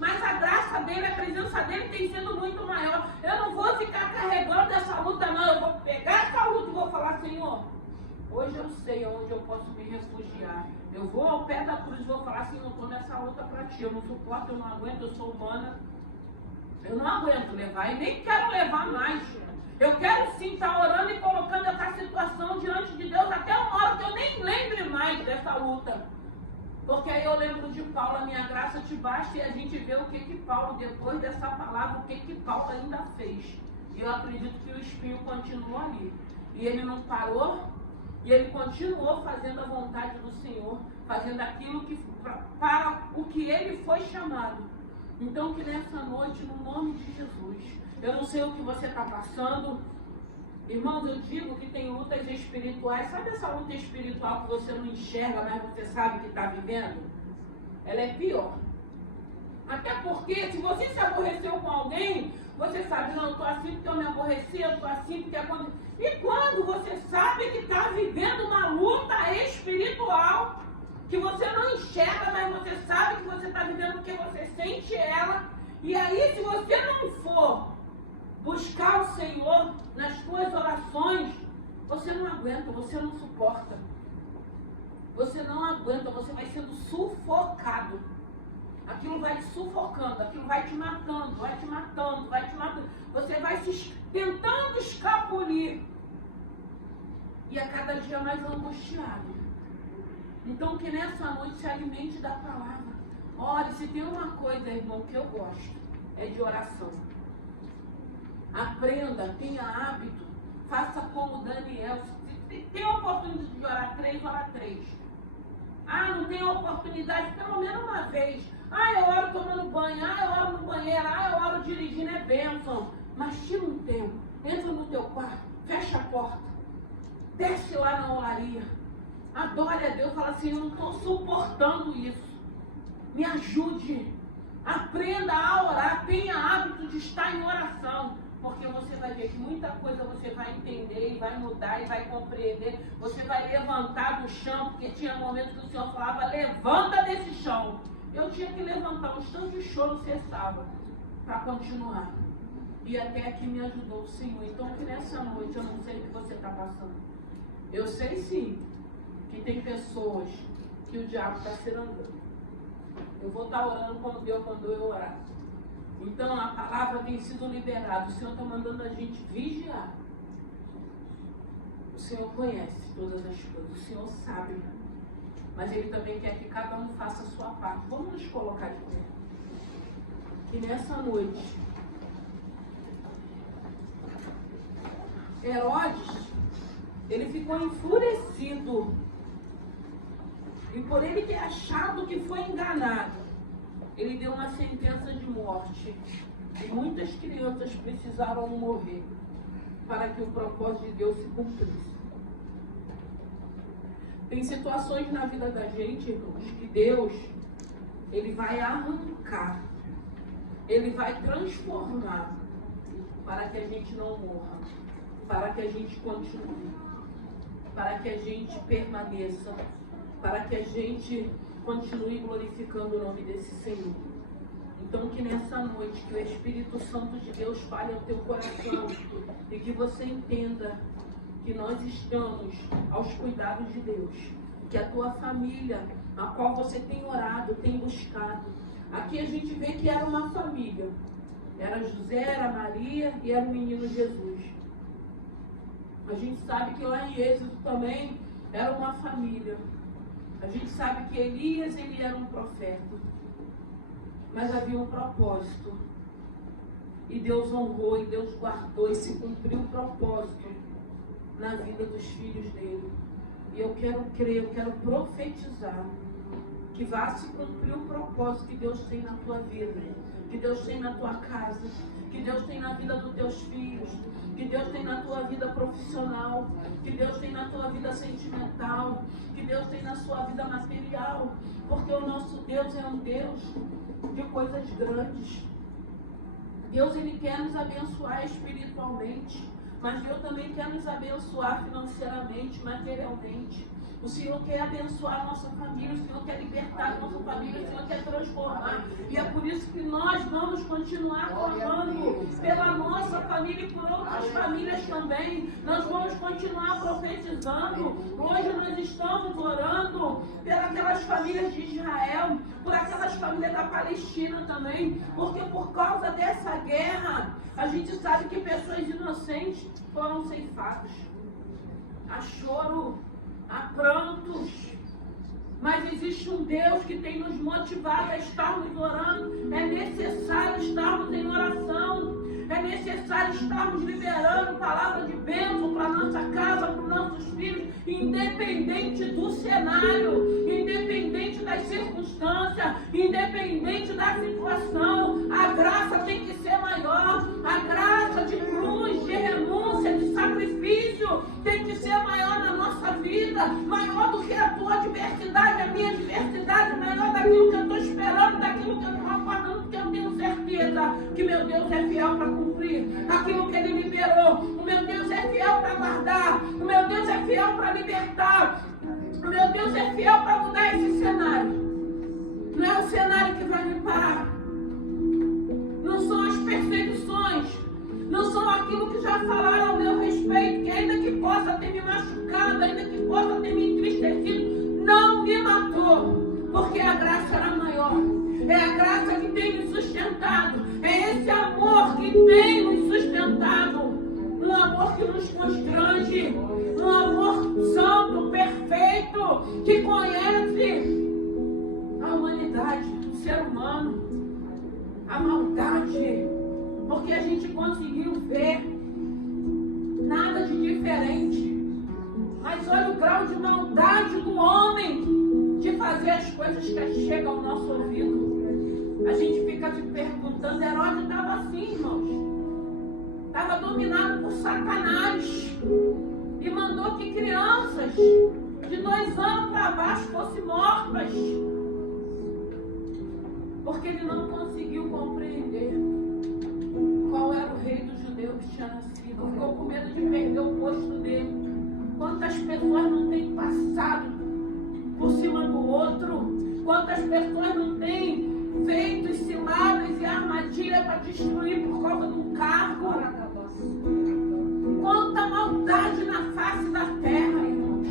mas a graça dele, a presença dele tem sido muito maior. Eu não vou ficar carregando essa luta, não. Eu vou pegar essa luta e vou falar, Senhor, hoje eu sei onde eu posso me refugiar. Eu vou ao pé da cruz e vou falar assim, eu estou nessa luta para ti. Eu não suporto, eu não aguento, eu sou humana. Eu não aguento levar e nem quero levar mais. Eu quero sim estar orando e colocando essa situação diante de Deus até uma hora que eu nem lembre mais dessa luta. Porque aí eu lembro de Paulo, a minha graça te basta, e a gente vê o que Paulo, depois dessa palavra, o que Paulo ainda fez. E eu acredito que o espinho continuou ali. E ele não parou. E ele continuou fazendo a vontade do Senhor, fazendo aquilo que para o que ele foi chamado. Então que nessa noite, no nome de Jesus, eu não sei o que você está passando. Irmãos, eu digo que tem lutas espirituais. Sabe essa luta espiritual que você não enxerga, mas você sabe que está vivendo? Ela é pior. Até porque se você se aborreceu com alguém, você sabe, não, eu estou assim porque eu me aborreci, eu estou assim porque aconteceu. E quando você sabe que está vivendo uma luta espiritual, que você não enxerga, mas você sabe que você está vivendo porque você sente ela, e aí se você não for buscar o Senhor nas suas orações, você não aguenta, você não suporta. Você não aguenta, você vai sendo sufocado. Aquilo vai te sufocando, aquilo vai te matando, vai te matando, vai te matando. Você vai tentando escapulir. E a cada dia mais angustiado. Então que nessa noite se alimente da palavra. Olha, se tem uma coisa, irmão, que eu gosto, é de oração. Aprenda, tenha hábito, faça como Daniel. Se tem a oportunidade de orar 3, ora 3. Não tem oportunidade, pelo menos uma vez. Eu oro tomando banho, eu oro no banheiro, eu oro dirigindo, é bênção. Mas tira um tempo, entra no teu quarto, fecha a porta, desce lá na olaria, adore a Deus, fala assim, eu não estou suportando isso. Me ajude, aprenda a orar, tenha hábito de estar em oração. porque você vai ver que muita coisa você vai entender e vai mudar e vai compreender. Você vai levantar do chão, porque tinha momentos que o Senhor falava, levanta desse chão. Eu tinha que levantar, os tantos choro cessava para continuar. E até aqui me ajudou o Senhor. Então que nessa noite, eu não sei o que você está passando. Eu sei sim, que tem pessoas que o diabo está cirandando. Eu vou estar orando como Deus mandou eu orar. Então a palavra tem sido liberada. O Senhor está mandando a gente vigiar. O Senhor conhece todas as coisas. O Senhor sabe. Mas Ele também quer que cada um faça a sua parte. Vamos nos colocar de pé. Que nessa noite, Herodes, ele ficou enfurecido. E por ele ter achado que foi enganado, ele deu uma sentença de morte. E muitas crianças precisaram morrer para que o propósito de Deus se cumprisse. Tem situações na vida da gente, irmãos, que Deus, Ele vai arrancar, Ele vai transformar para que a gente não morra, para que a gente continue, para que a gente permaneça, para que a gente continue glorificando o nome desse Senhor. Então que nessa noite, que o Espírito Santo de Deus fale ao teu coração e que você entenda que nós estamos aos cuidados de Deus, que a tua família, a qual você tem orado, tem buscado. Aqui a gente vê que era uma família. Era José, era Maria e era o menino Jesus. A gente sabe que lá em Êxodo também era uma família. A gente sabe que Elias, ele era um profeta. Mas havia um propósito. E Deus honrou, e Deus guardou, e se cumpriu o propósito na vida dos filhos dele. E eu quero crer, eu quero profetizar que vá se cumprir o propósito que Deus tem na tua vida, que Deus tem na tua casa, que Deus tem na vida dos teus filhos, que Deus tem na tua vida profissional, que Deus tem na tua vida sentimental, que Deus tem na sua vida material, porque o nosso Deus é um Deus de coisas grandes. Deus, Ele quer nos abençoar espiritualmente, mas Deus também quer nos abençoar financeiramente, materialmente. O Senhor quer abençoar a nossa família, o Senhor quer libertar a nossa família, o Senhor quer transformar. E é por isso que nós vamos continuar clamando pela nossa família e por outras famílias também. Nós vamos continuar profetizando. Hoje nós estamos orando pelas famílias de Israel, por aquelas famílias da Palestina também, porque por causa dessa guerra, a gente sabe que pessoas inocentes foram ceifadas. Há choro, há prantos, mas existe um Deus que tem nos motivado a estarmos orando. É necessário estarmos em oração, é necessário estarmos liberando palavra de bênção para a nossa casa, para os nossos filhos, independente do cenário, independente das circunstâncias, independente da situação. A graça tem que ser maior, a graça de cruz, de renúncia, de sacrifício tem que ser maior na nossa vida, maior do que a tua adversidade, a minha adversidade, maior daquilo que eu estou esperando, daquilo que eu estou aguardando, porque eu tenho certeza que meu Deus é fiel para cumprir aquilo que Ele liberou. O meu Deus é fiel para guardar, o meu Deus é fiel para libertar, o meu Deus é fiel para mudar esse cenário. Não é o cenário que vai me parar, não são as perseguições, não são aquilo que já falaram ao meu respeito, que ainda que possa ter me machucado, ainda que possa ter me entristecido, não me matou, porque a graça era maior. É a graça que tem nos sustentado, é esse amor que tem nos sustentado, um amor que nos constrange, um amor santo, perfeito, que conhece a humanidade, o ser humano, a maldade, porque a gente conseguiu ver nada de diferente. Mas olha o grau de maldade do homem de fazer as coisas que chegam ao nosso ouvido. A gente fica se perguntando, Herodes estava assim, irmãos. Estava dominado por Satanás. E mandou que crianças de 2 anos para baixo fossem mortas. Porque ele não conseguiu compreender qual era o rei dos judeus. político, ficou com medo de perder o posto dele. Quantas pessoas não têm passado por cima do outro? Quantas pessoas não têm feito ciladas e armadilha para destruir por causa de um cargo? Quanta maldade na face da terra, irmãos.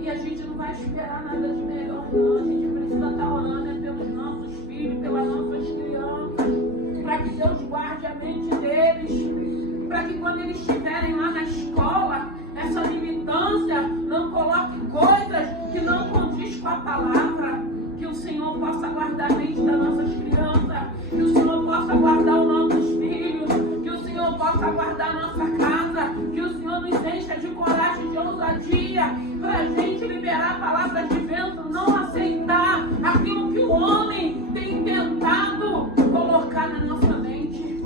E a gente não vai esperar nada de melhor, não. A gente precisa estar orando pelos nossos filhos, pelas nossas crianças, para que Deus guarde a mente deles, para que quando eles estiverem lá na escola, essa militância não coloque coisas que não condiz com a palavra. Que o Senhor possa guardar a mente das nossas crianças, que o Senhor possa guardar os nossos filhos, que o Senhor possa guardar a nossa casa, que o Senhor nos encha de coragem e de ousadia para a gente liberar palavras de bênção, não aceitar aquilo que o homem tem tentado colocar na nossa mente,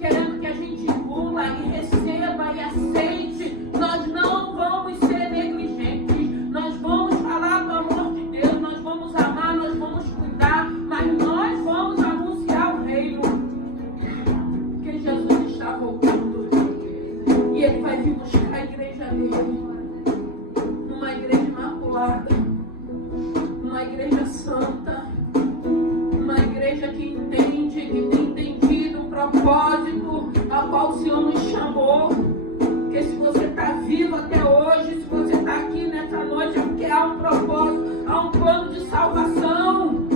querendo que a gente engula e receba e aceite. Nós não vamos ser negligentes, nós vamos falar do amor de Deus, nós vamos amar, nós vamos cuidar, mas nós vamos anunciar o reino, porque Jesus está voltando e Ele vai vir buscar a igreja dele, uma igreja imaculada, uma igreja santa, uma igreja que entende, que tem entendido o propósito ao qual o Senhor nos chamou. Porque se você está vivo até hoje, se você está aqui nessa noite, é porque há um propósito, há um plano de salvação.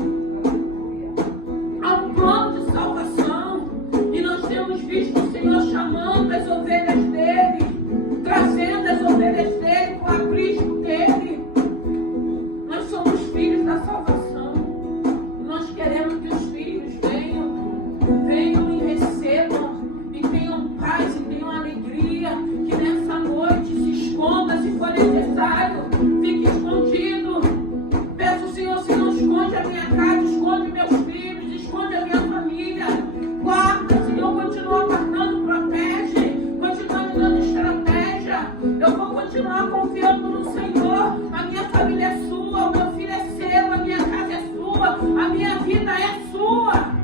Há um plano de salvação. E nós temos visto o Senhor chamando as ovelhas dele, trazendo as ovelhas dele para o aprisco dele. Nós somos filhos da salvação. Nós queremos que os filhos venham e recebam, e tenham paz, e tenham alegria, que nessa noite se esconda, se for necessário, fique escondido. Peço ao Senhor, Senhor, esconde a minha casa, esconde meus filhos, esconde a minha família. Guarda, Senhor, continua guardando, protege, continua me dando estratégia. Eu vou continuar confiando no Senhor. A minha família é sua, o meu filho é seu, a minha casa é sua, a minha vida é sua.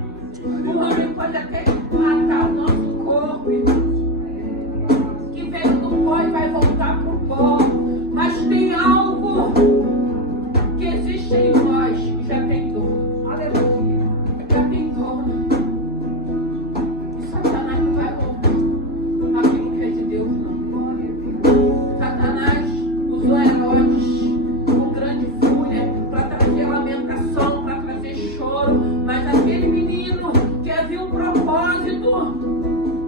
O homem pode até matar o nosso corpo, que veio do pó e vai voltar para o pó, mas tem algo que existe em nós que já tem dono. Aleluia. Já tem dono. E Satanás não vai roubar aquilo que é de Deus, não. Satanás usou Herodes com grande fúria para trazer lamentação, para trazer choro, mas aquele menino que havia um propósito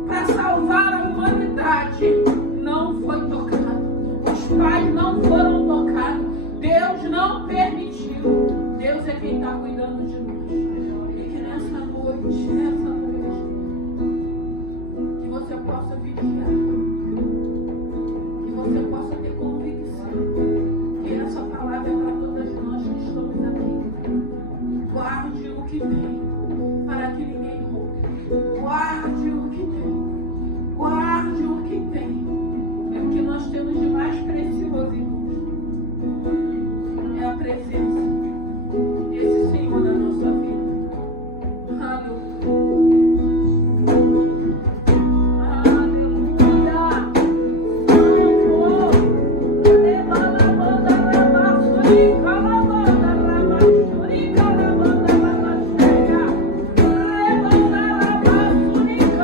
para salvar a humanidade não foi tocado. Os pais não foram tocados. Deus não permitiu. Deus é quem está cuidando de nós. E que nessa noite, que você possa vigiar, que você possa ter convicção que essa palavra é para todas nós que estamos aqui. Guarde o que tem, para que ninguém roube. Guarde o que tem. Guarde o que tem,